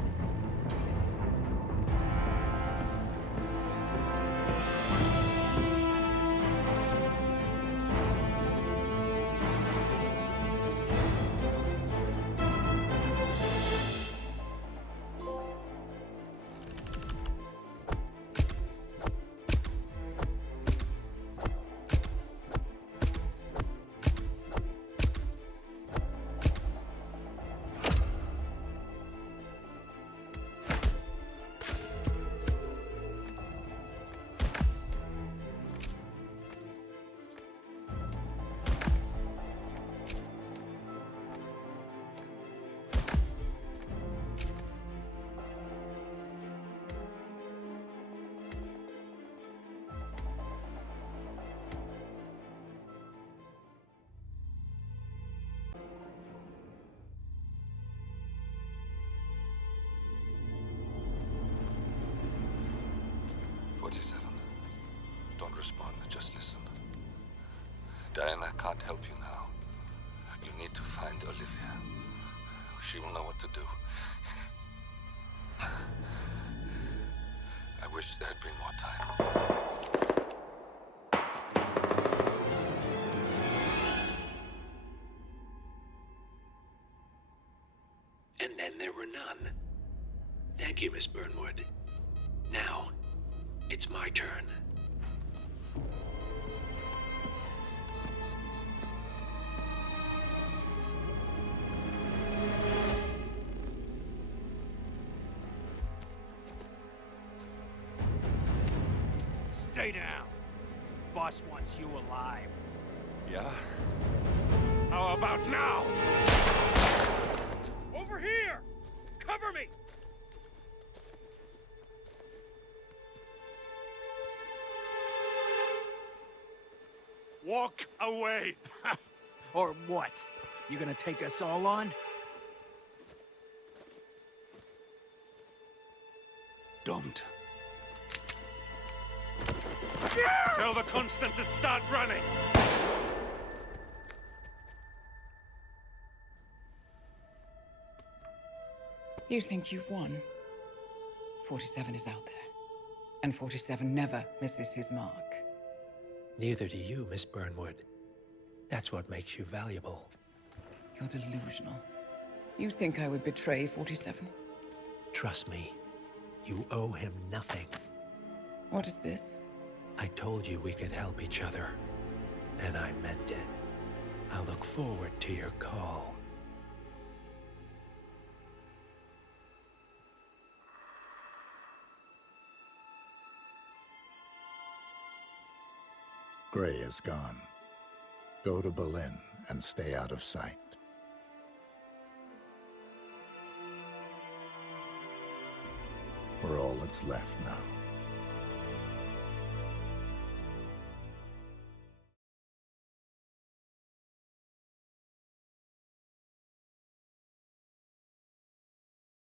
Don't respond, just listen. Diana can't help you now. You need to find Olivia. She will know what to do. I wish there had been more time. And then there were none. Thank you, Miss Burnwood. Now, it's my turn. Stay down. Boss wants you alive. Yeah? How about now? Over here! Cover me! Walk away! Or what? You gonna take us all on? Don't. Tell the Constant to start running! You think you've won? 47 is out there. And 47 never misses his mark. Neither do you, Miss Burnwood. That's what makes you valuable. You're delusional. You think I would betray 47? Trust me, you owe him nothing. What is this? I told you we could help each other, and I meant it. I'll look forward to your call. Gray is gone. Go to Berlin and stay out of sight. We're all that's left now.